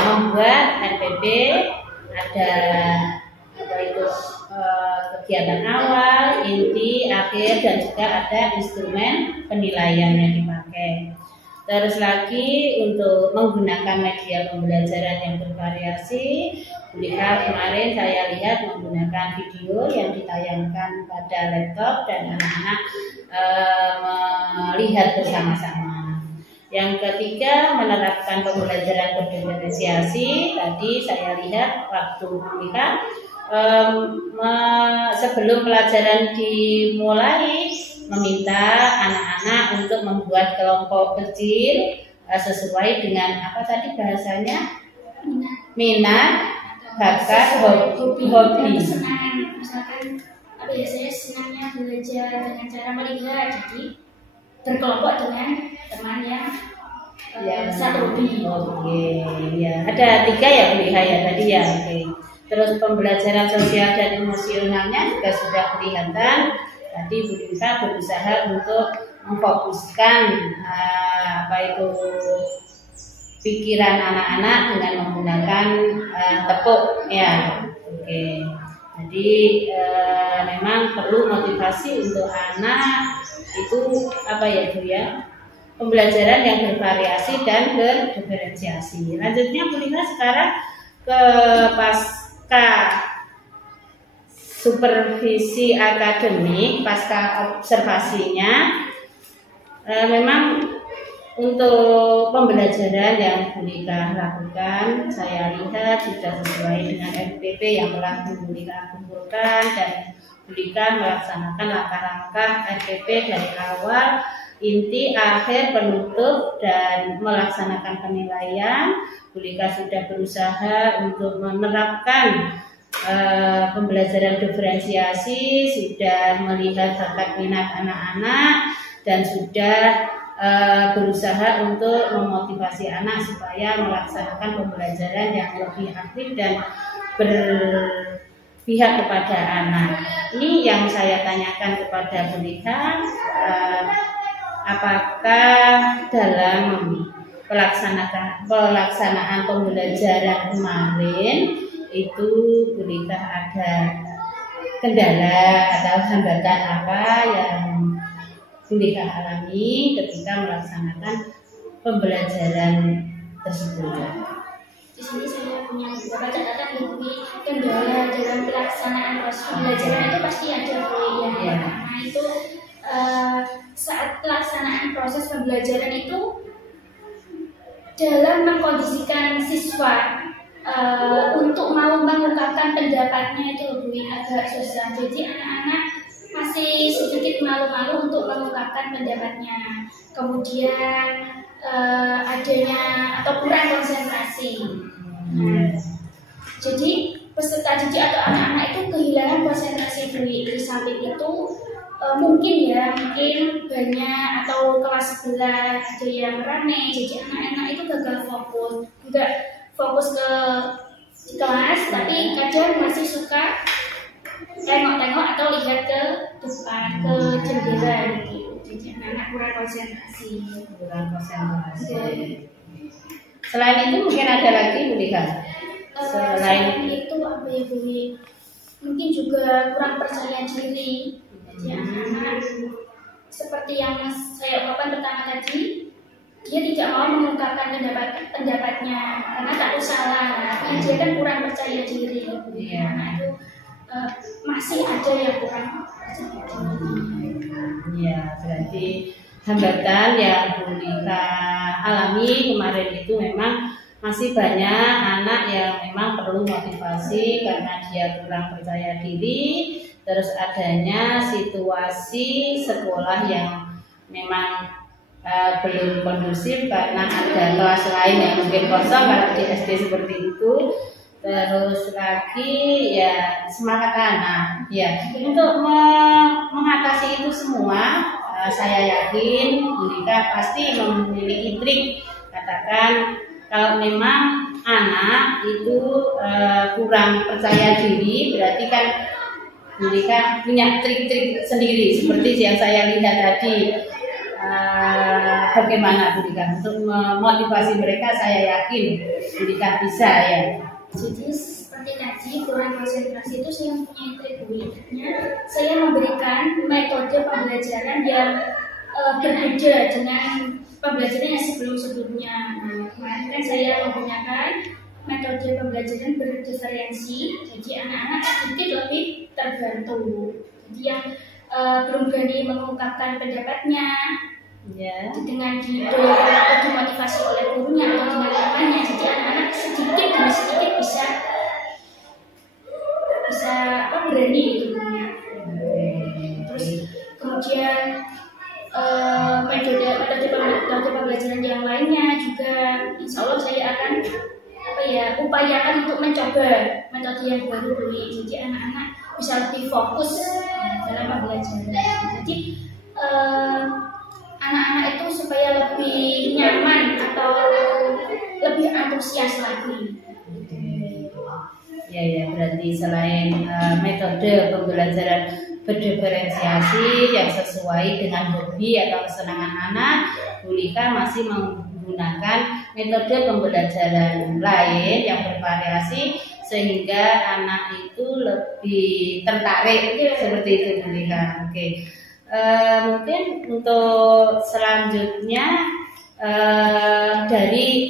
membuat RPP, ada apa itu kegiatan awal, inti, akhir, dan juga ada instrumen penilaian yang dipakai. Terus lagi untuk menggunakan media pembelajaran yang bervariasi, Bu Lika kemarin saya lihat menggunakan video yang ditayangkan pada laptop dan anak-anak melihat bersama-sama. Yang ketiga, menerapkan pembelajaran berdiferensiasi. Tadi saya lihat waktu Bu Lika sebelum pelajaran dimulai meminta anak-anak untuk membuat kelompok kecil sesuai dengan apa tadi bahasanya, minat, bakat, hobi. Senang, misalkan apa ya, saya senangnya belajar dengan cara melihat, jadi berkelompok dengan teman yang satu hobi. Oke, ya ada 3 ya Bu Lika ya tadi ya. Oke. Terus pembelajaran sosial dan emosionalnya juga sudah kelihatan. Tadi Bu Lika berusaha untuk memfokuskan apa itu pikiran anak-anak dengan menggunakan tepuk ya. Oke. Jadi memang perlu motivasi untuk anak itu apa ya Bu ya? Pembelajaran yang bervariasi dan berdiferensiasi. Lanjutnya Bu Lika sekarang ke pasca supervisi akademik, pasca observasinya, memang untuk pembelajaran yang Bu Lika lakukan, saya lihat sudah sesuai dengan RPP yang telah Bu Lika kumpulkan, dan Bu Lika melaksanakan langkah-langkah RPP dari awal, inti, akhir, penutup, dan melaksanakan penilaian. Bu Lika sudah berusaha untuk menerapkan pembelajaran diferensiasi, sudah melihat bakat minat anak-anak, dan sudah berusaha untuk memotivasi anak supaya melaksanakan pembelajaran yang lebih aktif dan berpihak kepada anak. Ini yang saya tanyakan kepada Bu Lika, apakah dalam pelaksanaan pembelajaran kemarin itu Bu Lika ada kendala atau hambatan apa yang Bu Lika alami ketika melaksanakan pembelajaran tersebut? Di sini saya punya beberapa catatan Bu. Kendala dalam pelaksanaan proses pembelajaran itu pasti ada Bu ya. Nah itu saat pelaksanaan proses pembelajaran itu dalam mengkondisikan siswa untuk mau mengungkapkan pendapatnya itu Bu agak susah. Jadi anak-anak masih sedikit malu-malu untuk mengungkapkan pendapatnya. Kemudian adanya atau kurang konsentrasi. Jadi peserta didik atau anak-anak itu kehilangan konsentrasi Bu. Di samping itu mungkin banyak atau kelas sebelah ada yang rame, jadi anak-anak itu gagal fokus, nggak fokus ke kelas, tapi kadang masih suka tengok-tengok atau lihat ke depan, ke jendela gitu. Jadi anak-anak kurang konsentrasi. Selain itu mungkin ada lagi Bu Lika? Selain itu apa ya Bu? Mungkin juga kurang percaya diri. Jadi anak-anak seperti yang saya ungkapkan pertama tadi, dia tidak mau mengungkapkan pendapatnya karena takut salah. Nah, dia kan kurang percaya diri. Nah itu masih ada yang kurang percaya diri. Ya, berarti hambatan yang Bu Lika alami kemarin itu memang masih banyak anak yang memang perlu motivasi karena dia kurang percaya diri. Terus adanya situasi sekolah yang memang belum kondusif karena ada kelas lain yang mungkin kosong kalau di SD seperti itu. Terus lagi ya semangat anak ya untuk mengatasi itu semua. Saya yakin Bu Lika pasti memiliki trik. Katakan kalau memang anak itu kurang percaya diri, berarti kan Bu Lika punya trik-trik sendiri seperti yang saya lihat tadi. Bagaimana Bu Lika untuk memotivasi mereka? Saya yakin Bu Lika bisa ya. Jadi seperti tadi kurang konsentrasi itu saya punya trik Bu. Saya memberikan metode pembelajaran yang berbeda dengan pembelajaran yang sebelum-sebelumnya. Kemarin kan saya menggunakan metode pembelajaran berdiferensi, jadi anak-anak sedikit lebih terbantu. Jadi yang belum berani mengungkapkan pendapatnya, dengan didorong atau dimotivasi oleh gurunya atau dengan temannya, jadi anak-anak sedikit demi sedikit bisa berani gitu. Terus kemudian metode pembelajaran yang lainnya juga insya Allah saya akan upayakan untuk mencoba metode yang baru dulu. Jadi anak-anak bisa lebih fokus dalam pembelajaran. Jadi anak-anak itu supaya lebih nyaman atau lebih antusias lagi. Ya, berarti selain metode pembelajaran berdiferensiasi yang sesuai dengan hobi atau kesenangan anak, Bu Lika masih menggunakan metode pembelajaran lain yang bervariasi sehingga anak itu lebih tertarik seperti itu Bu Lika. Oke. Mungkin untuk selanjutnya dari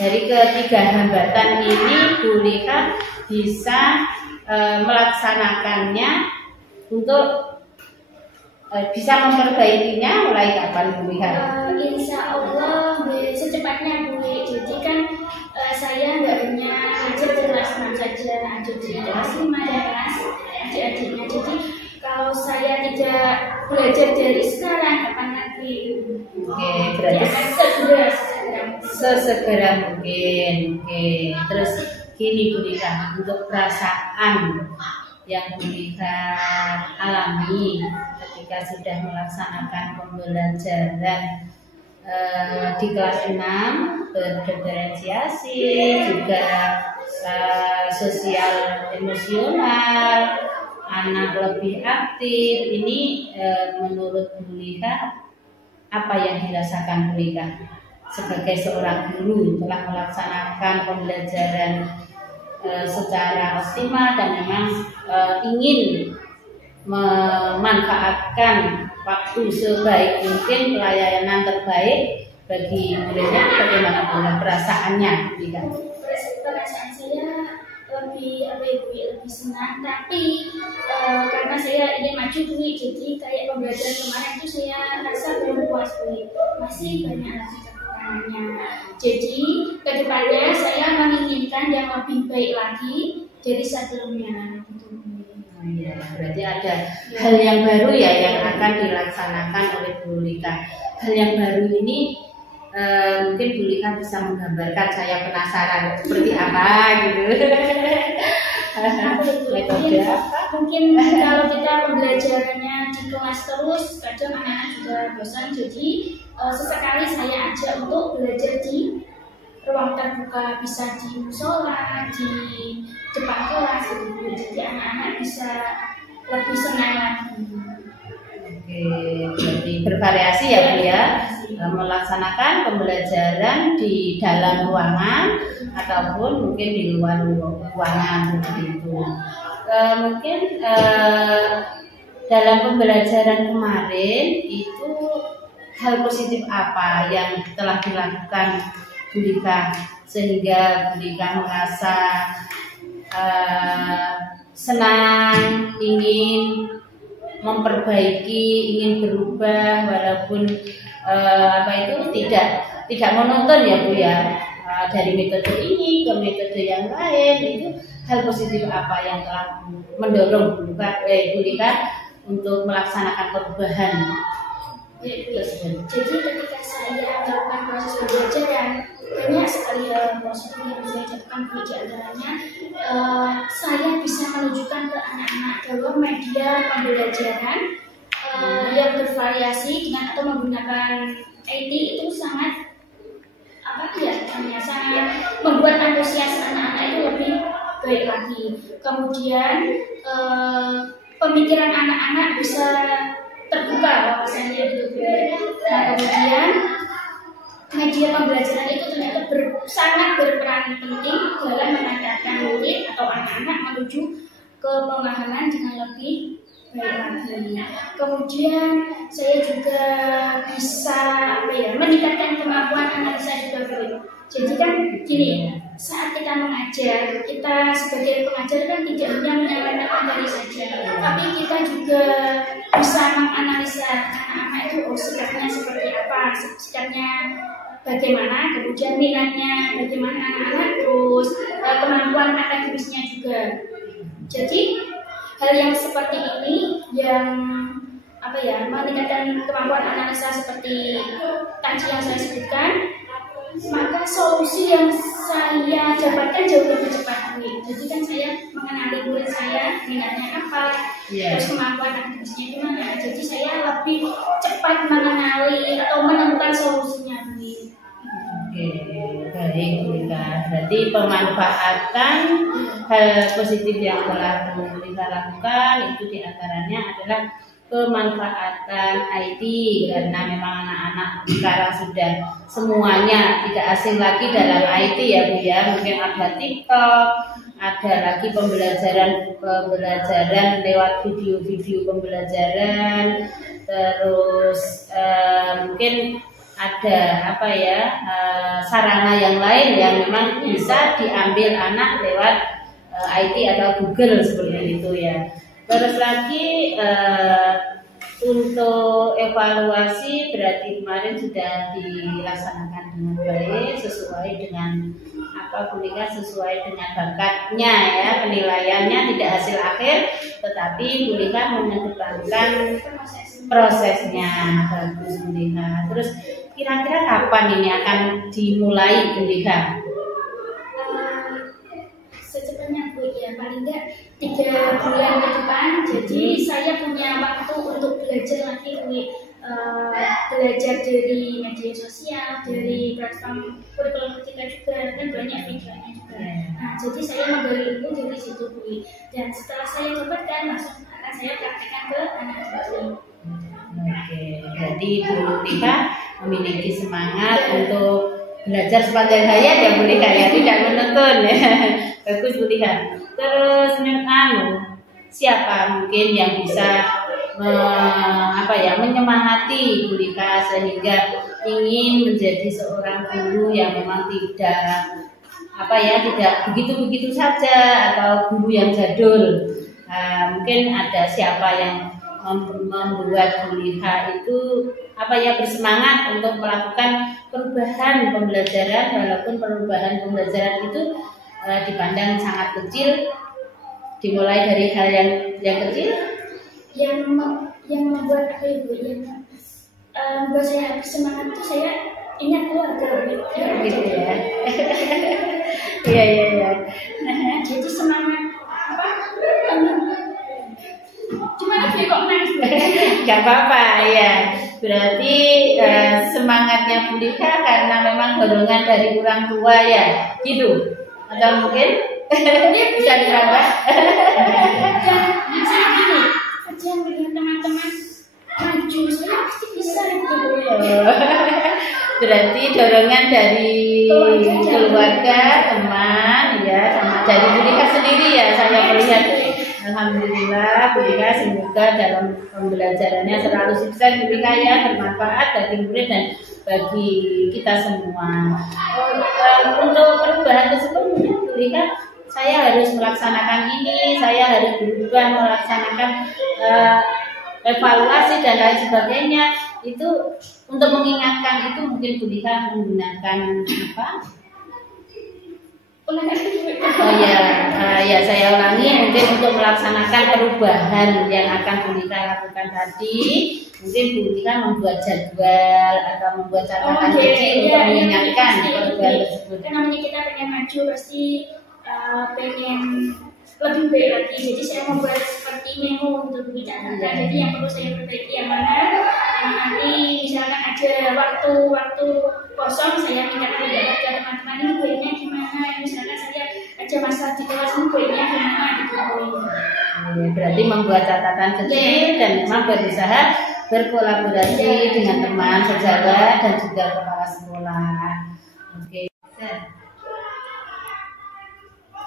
ketiga hambatan ini Bu Lika bisa melaksanakannya untuk bisa memperbaikinya mulai kapan Bu Lika? Insya Allah secepatnya Bu. Jadi kan saya nggak hanya ngajar di kelas 6 saja, ada di kelas 5 dan kelas adik-adiknya. Jadi kalau saya tidak belajar dari sekarang, kapan lagi? Oke, berarti sesegera mungkin. Oke, terus gini Bu Lika, untuk perasaan yang Bu Lika alami ketika sudah melaksanakan pembelajaran di kelas 6 berdiferensiasi, juga sosial emosional, anak lebih aktif. Ini menurut Bu Lika apa yang dirasakan Bu Lika sebagai seorang guru telah melaksanakan pembelajaran secara optimal dan memang ingin memanfaatkan waktu sebaik mungkin, pelayanan terbaik bagi muridnya bagaimana perasaannya, Bika? Perasaan saya lebih lebih senang, tapi karena saya ingin maju jadi kayak pembelajaran kemarin itu saya rasa belum puas masih banyak lagi kekurangannya. Jadi kedepannya saya menginginkan yang lebih baik lagi dari sebelumnya. Ya, berarti ada hal yang baru ya yang akan dilaksanakan oleh Bu Lika. Hal yang baru ini mungkin Bu Lika bisa menggambarkan, saya penasaran seperti apa gitu. Metode mungkin kalau kita pembelajarannya di kelas terus kadang anak-anak juga bosan, jadi sesekali saya ajak untuk belajar di ruang terbuka, bisa di musola, di depan kelas gitu. Jadi anak-anak bisa lebih senang lagi. Oke, jadi bervariasi ya Bu ya, melaksanakan pembelajaran di dalam ruangan ataupun mungkin di luar ruangan begitu. Mungkin dalam pembelajaran kemarin itu hal positif apa yang telah dilakukan Bu Lika sehingga Bu Lika merasa senang, ingin memperbaiki, ingin berubah walaupun tidak monoton ya Bu ya, dari metode ini ke metode yang lain. Itu hal positif apa yang telah mendorong Bu Lika untuk melaksanakan perubahan tersebut? Jadi ketika saya melakukan proses pembelajaran, banyak sekali hal positif yang saya dapatkan. Di antaranya saya bisa menunjukkan ke anak-anak bahwa media pembelajaran yang bervariasi dengan atau menggunakan IT itu sangat sangat membuat antusias anak-anak itu lebih baik lagi. Kemudian pemikiran anak-anak bisa terbuka wawasannya gitu. Nah, kemudian media pembelajaran itu ternyata sangat berperan penting dalam mengantarkan murid atau anak-anak menuju ke pemahaman dengan lebih baik lagi. Kemudian saya juga bisa meningkatkan kemampuan analisa juga Bu. Jadi kan gini, saat kita mengajar, kita sebagai pengajar kan tidak hanya menyampaikan materi saja, tapi kita juga bisa menganalisa anak-anak itu sikapnya seperti apa, sikapnya bagaimana, kemudian minatnya bagaimana anak-anak, terus kemampuan akademisnya juga. Jadi hal yang seperti ini yang meningkatkan kemampuan analisa seperti tadi yang saya sebutkan, maka solusi yang saya dapatkan jauh lebih cepat. Jadi kan saya mengenali murid saya minatnya apa, terus kemampuan akademisnya gimana. Jadi saya lebih cepat mengenali atau menemukan solusinya. Oke, baik Bu Lika. Berarti pemanfaatan hal positif yang telah Bu Lika lakukan itu diantaranya adalah pemanfaatan IT, karena memang anak-anak sekarang sudah semuanya tidak asing lagi dalam IT ya Bu ya. Mungkin ada TikTok, ada lagi pembelajaran lewat video-video pembelajaran, terus mungkin ada sarana yang lain yang memang bisa diambil anak lewat IT atau Google seperti itu ya. Terus lagi untuk evaluasi berarti kemarin sudah dilaksanakan dengan baik sesuai dengan Bu Lika, sesuai dengan bakatnya ya, penilaiannya tidak hasil akhir tetapi Bu Lika mengedepankan prosesnya. Bagus Bu Lika. Terus kira-kira kapan ini akan dimulai Bu Lika? Secepatnya Bu ya, paling enggak 3 bulan ke depan. Jadi saya punya waktu untuk belajar lagi Bu, belajar dari media sosial, dari platform kurikulum kita juga, kan banyak videonya juga. Nah, jadi saya menggali ilmu dari situ Bu, dan setelah saya dapatkan langsung akan saya praktekkan ke anak-anak. Oke, jadi Bu Lika memiliki semangat untuk belajar sepanjang hayat ya Bu Lika ya, tidak menuntun ya. Bagus Bu Lika. Terus siapa mungkin yang bisa menyemangati Bu Lika sehingga ingin menjadi seorang guru yang memang tidak begitu-begitu saja atau guru yang jadul. Mungkin ada siapa yang membuat Bu Liha itu bersemangat untuk melakukan perubahan pembelajaran, walaupun perubahan pembelajaran itu dipandang sangat kecil, dimulai dari hal yang kecil yang membuat membuat saya bersemangat itu saya ingat keluarga gitu ya. Iya. Jadi semangat gimana sih kok nangis? Gak apa-apa ya. Berarti semangatnya Bu Liha karena memang dorongan dari orang tua ya, gitu. Atau mungkin bisa ditambah. Dan saat ini aja melihat teman-teman maju, saya pasti bisa gitu. Berarti dorongan dari keluarga, teman, ya, sama dari Bu Liha sendiri ya. Saya melihat, alhamdulillah Bu Liha semoga dalam pembelajarannya selalu sukses Bu Liha ya, bermanfaat bagi murid dan bagi kita semua. Untuk perubahan tersebut mungkin Bu Liha, saya harus melaksanakan ini, saya harus berubah melaksanakan evaluasi dan lain sebagainya. Itu untuk mengingatkan itu mungkin Bu Liha menggunakan apa? Oh ya, saya ulangi, mungkin untuk melaksanakan perubahan yang akan Bu Liha lakukan tadi, mungkin Bu Liha membuat jadwal atau membuat catatan kecil untuk mengingatkan perubahan tersebut. Namanya kita pengen maju pasti pengen lebih baik lagi. Jadi saya membuat seperti memo untuk berbicara. Jadi yang perlu saya perbaiki yang mana, nanti misalkan ada waktu kosong saya minta pendapat ke teman-teman, ini baiknya gimana. Misalkan saya ada masalah di kelas ini baiknya gimana gitu. Berarti membuat catatan kecil dan memang berusaha berkolaborasi dengan teman sejawat dan juga kepala sekolah. Oke.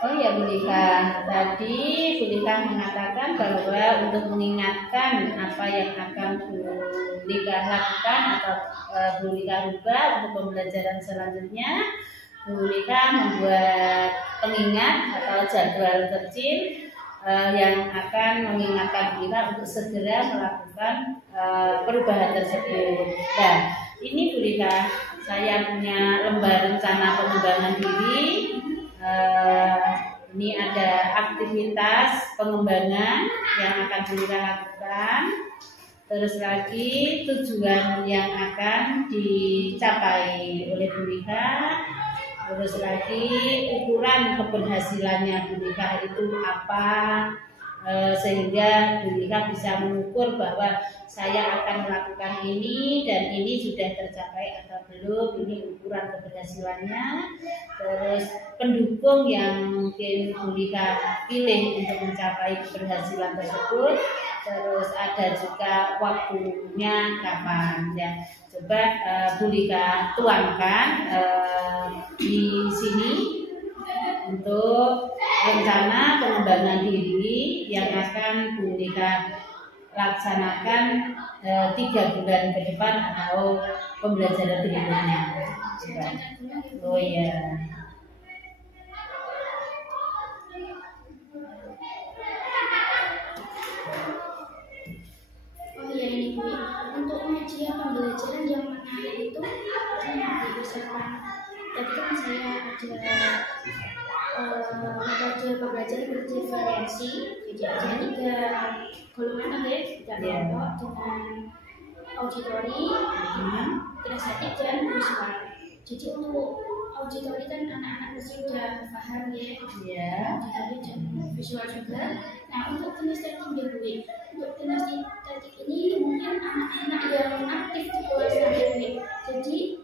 Oh ya Bu Liha, tadi Bu Liha mengatakan bahwa untuk mengingatkan apa yang akan Bu Liha lakukan atau Bu Liha rubah untuk pembelajaran selanjutnya, Bu Liha membuat pengingat atau jadwal kecil yang akan mengingatkan Bu Liha untuk segera melakukan perubahan tersebut. Nah, ini Bu Liha, saya punya lembar rencana pengembangan diri. Ini ada aktivitas pengembangan yang akan Bu Liha lakukan. Terus lagi tujuan yang akan dicapai oleh Bu Liha. Terus lagi ukuran keberhasilannya Bu Liha itu apa, sehingga Bu Liha bisa mengukur bahwa saya akan melakukan ini dan ini sudah tercapai atau belum, ini ukuran keberhasilannya. Terus pendukung yang mungkin Bu Liha pilih untuk mencapai keberhasilan tersebut. Terus ada juga waktunya kapan ya. Coba Bu Liha tuangkan di sini untuk rencana pengembangan diri yang akan Bu Liha laksanakan 3 bulan ke depan atau pembelajaran berikutnya. Oh ya. Oh ya ini Bu, untuk media pembelajaran yang menarik itu berdasarkan tadi kan saya ada pembelajaran berdiferensi, jadi ada 3 golongan ada kelompok dengan auditori, kinestetik dan visual. Jadi untuk auditori kan anak-anak pasti sudah paham ya, auditori dan visual juga. Nah untuk kinestetik ya Bu, untuk kinestetik ini mungkin anak-anak yang aktif di kelas Bu. Jadi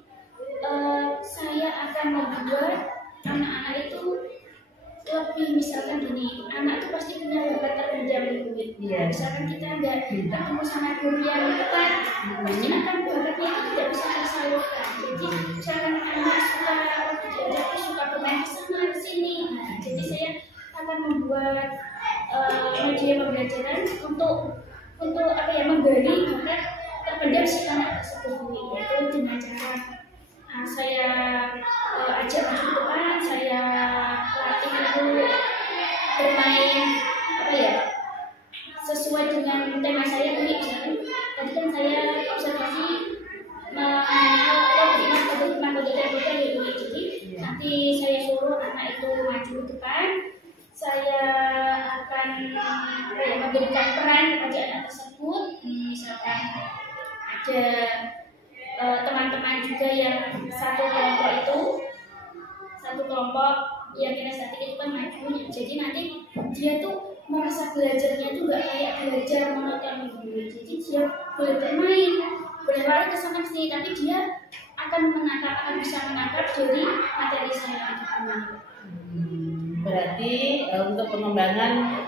saya akan membuat anak-anak itu lebih, misalkan gini, anak itu pasti punya bakat terpendam Bu. Misalkan kita nggak ketemu sama guru yang tepat, pasti akan bakatnya itu tidak bisa tersalurkan. Jadi misalkan anak suka diajak suka bermain kesana kesini, jadi saya akan membuat media pembelajaran untuk menggali bakat terpendam si anak tersebut, yaitu dengan cara memberikan peran bagi anak tersebut. Misalkan ada teman-teman juga yang satu kelompok yang kinestetik itu kan maju, jadi nanti dia tuh merasa belajarnya tuh nggak kayak belajar monoton gitu. Jadi dia boleh bermain, boleh lari ke sana sini, tapi dia akan bisa menangkap dari materi saya itu. Berarti untuk pengembangan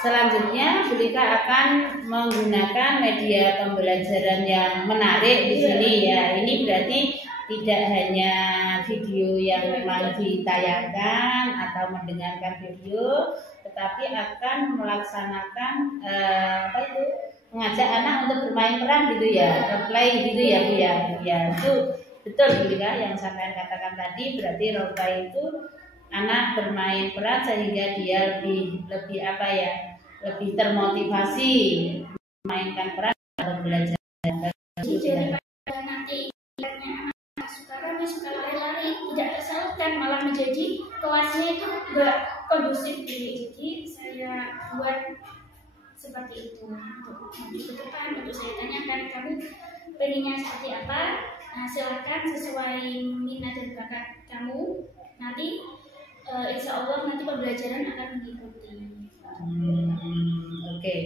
selanjutnya Bu Lika akan menggunakan media pembelajaran yang menarik di sini ya. Ini berarti tidak hanya video yang memang ditayangkan atau mendengarkan video, tetapi akan melaksanakan mengajak anak untuk bermain peran gitu ya, atau play gitu ya Bu ya. Ya itu betul Bu Lika yang sampean katakan tadi, berarti role play itu anak bermain peran sehingga dia lebih termotivasi memainkan peran atau belajar. Jadi nanti suka lari-lari tidak tersalurkan, malah menjadi kelasnya itu enggak kondusif. Jadi saya buat seperti itu untuk maju ke depan. Untuk saya tanyakan, kamu pengennya seperti apa? Nah, silakan sesuai minat dan bakat kamu. Nanti insya Allah nanti pembelajaran akan mengikuti. Oke.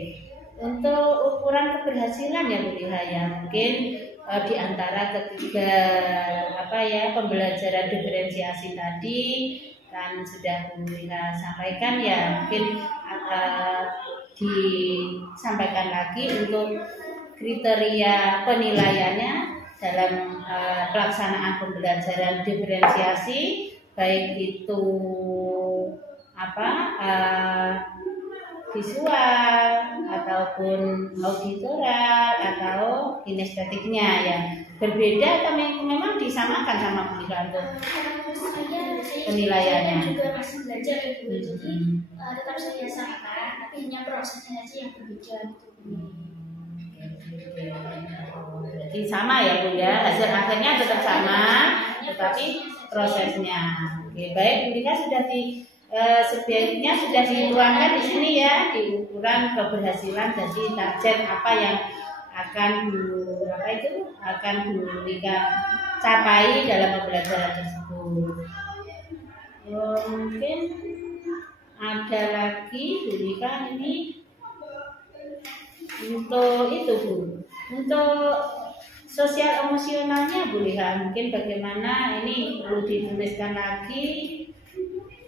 Untuk ukuran keberhasilan ya Bu Lika ya, mungkin di antara ketiga pembelajaran diferensiasi tadi kan sudah Bu Lika sampaikan ya, mungkin disampaikan lagi untuk kriteria penilaiannya dalam pelaksanaan pembelajaran diferensiasi, baik itu visual ataupun auditoral atau kinestetiknya ya, berbeda atau memang disamakan sama Bu Lika untuk penilaiannya? Saya juga masih belajar ya Bu, jadi tetap saya samakan, tapi hanya prosesnya aja yang berbeda. Jadi sama ya Bu ya, hasil akhirnya tetap sama, tetapi prosesnya. Oke, baik Bu Lika sudah sebaiknya sudah dituangkan di sini ya, di ukuran keberhasilan, jadi target apa yang akan Bu Lika capai dalam pembelajaran tersebut. Mungkin ada lagi Bu Lika ini untuk itu Bu, untuk sosial emosionalnya Bu Lika, mungkin bagaimana ini perlu dituliskan lagi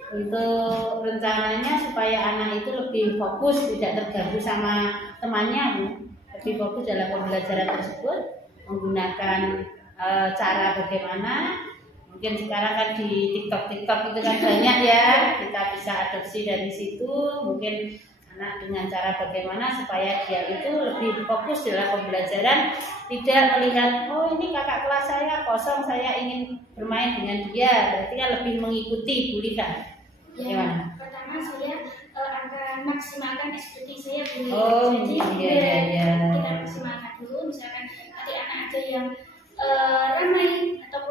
untuk rencananya supaya anak itu lebih fokus, tidak terganggu sama temannya Bu, lebih fokus dalam pembelajaran tersebut, menggunakan cara bagaimana. Mungkin sekarang kan di TikTok itu kan banyak ya, kita bisa adopsi dari situ. Mungkin anak dengan cara bagaimana supaya dia itu lebih fokus dalam pembelajaran, tidak melihat oh ini kakak kelas saya kosong, saya ingin bermain dengan dia, berarti kan lebih mengikuti Bu Lika. Ya, pertama saya akan maksimalkan ekspresi saya dulu. Jadi kita maksimalkan dulu. Misalkan nanti anak ada yang ramai atau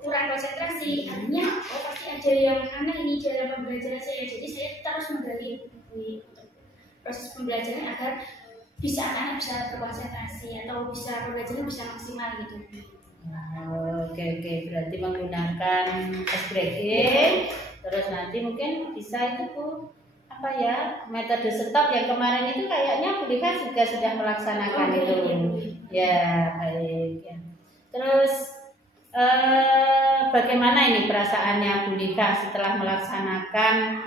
kurang konsentrasi, artinya pasti ada yang aneh ini dalam pembelajaran saya. Jadi saya terus menggali untuk proses pembelajaran agar anak bisa berkonsentrasi atau pembelajaran bisa maksimal gitu. Oke, berarti menggunakan breaking. Terus nanti mungkin bisa itu Bu, metode stop yang kemarin itu kayaknya Bu Lika juga sudah melaksanakan itu. Ya, baik ya. Terus bagaimana ini perasaannya Bu Lika setelah melaksanakan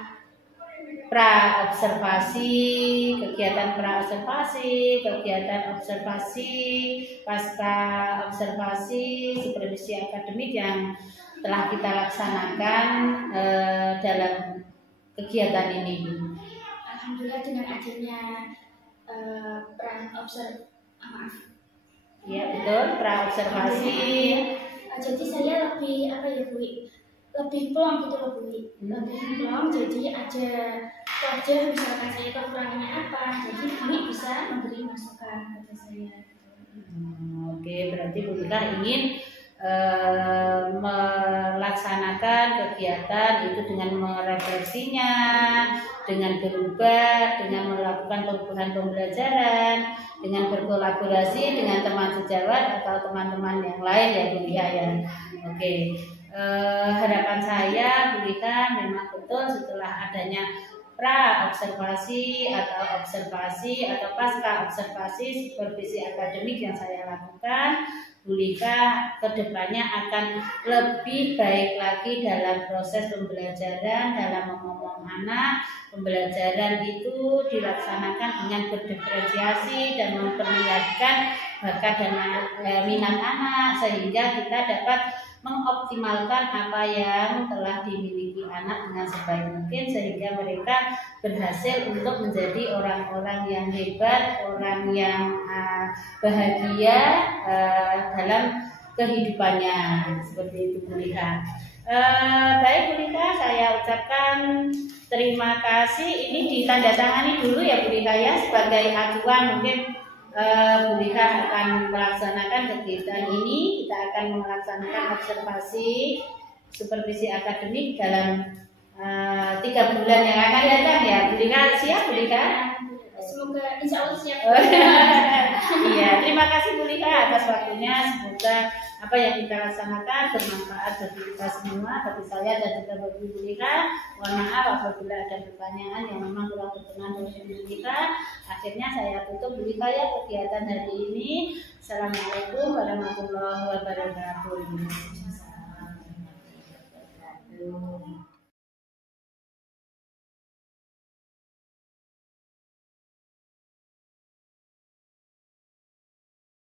kegiatan observasi, pasca observasi, supervisi akademik yang telah kita laksanakan dalam kegiatan ini Bu? Alhamdulillah dengan adanya pra-observasi. Jadi saya lebih lebih plong gitu loh Bu, lebih plong. Jadi ada pelajar misalkan saya kekurangannya apa, jadi Bu bisa memberi masukan kepada saya. Oke, berarti Bu Lika ingin melaksanakan kegiatan itu dengan merefleksinya, dengan berubah, dengan melakukan perubahan pembelajaran, dengan berkolaborasi dengan teman sejawat atau teman-teman yang lain ya Bu Lika ya. Oke, harapan saya Bu Lika memang betul setelah adanya pra observasi atau pasca observasi supervisi akademik yang saya lakukan, Bu Lika kedepannya akan lebih baik lagi dalam proses pembelajaran, dalam memomong anak. Pembelajaran itu dilaksanakan dengan berdiferensiasi dan memperlihatkan bakat dan minat anak sehingga kita dapat mengoptimalkan apa yang telah dimiliki anak dengan sebaik mungkin sehingga mereka berhasil untuk menjadi orang-orang yang hebat, orang yang bahagia dalam kehidupannya, seperti itu Bu Lika. Baik Bu Lika, saya ucapkan terima kasih. Ini ditandatangani dulu ya Bu Lika ya, sebagai acuan mungkin Bu Lika akan melaksanakan kegiatan ini. Kita akan melaksanakan observasi supervisi akademik dalam 3 bulan yang akan datang ya Bu Lika. Siap Bu Lika? Semoga insya Allah siap. Iya, terima kasih Bu Lika atas waktunya. Semoga apa yang kita laksanakan bermanfaat bagi kita semua, bagi saya dan juga bagi Bu Lika. Mohon maaf apabila ada pertanyaan yang memang kurang berkenan dengan Bu Lika. Akhirnya saya tutup Bu Lika ya kegiatan hari ini. Assalamualaikum warahmatullahi wabarakatuh.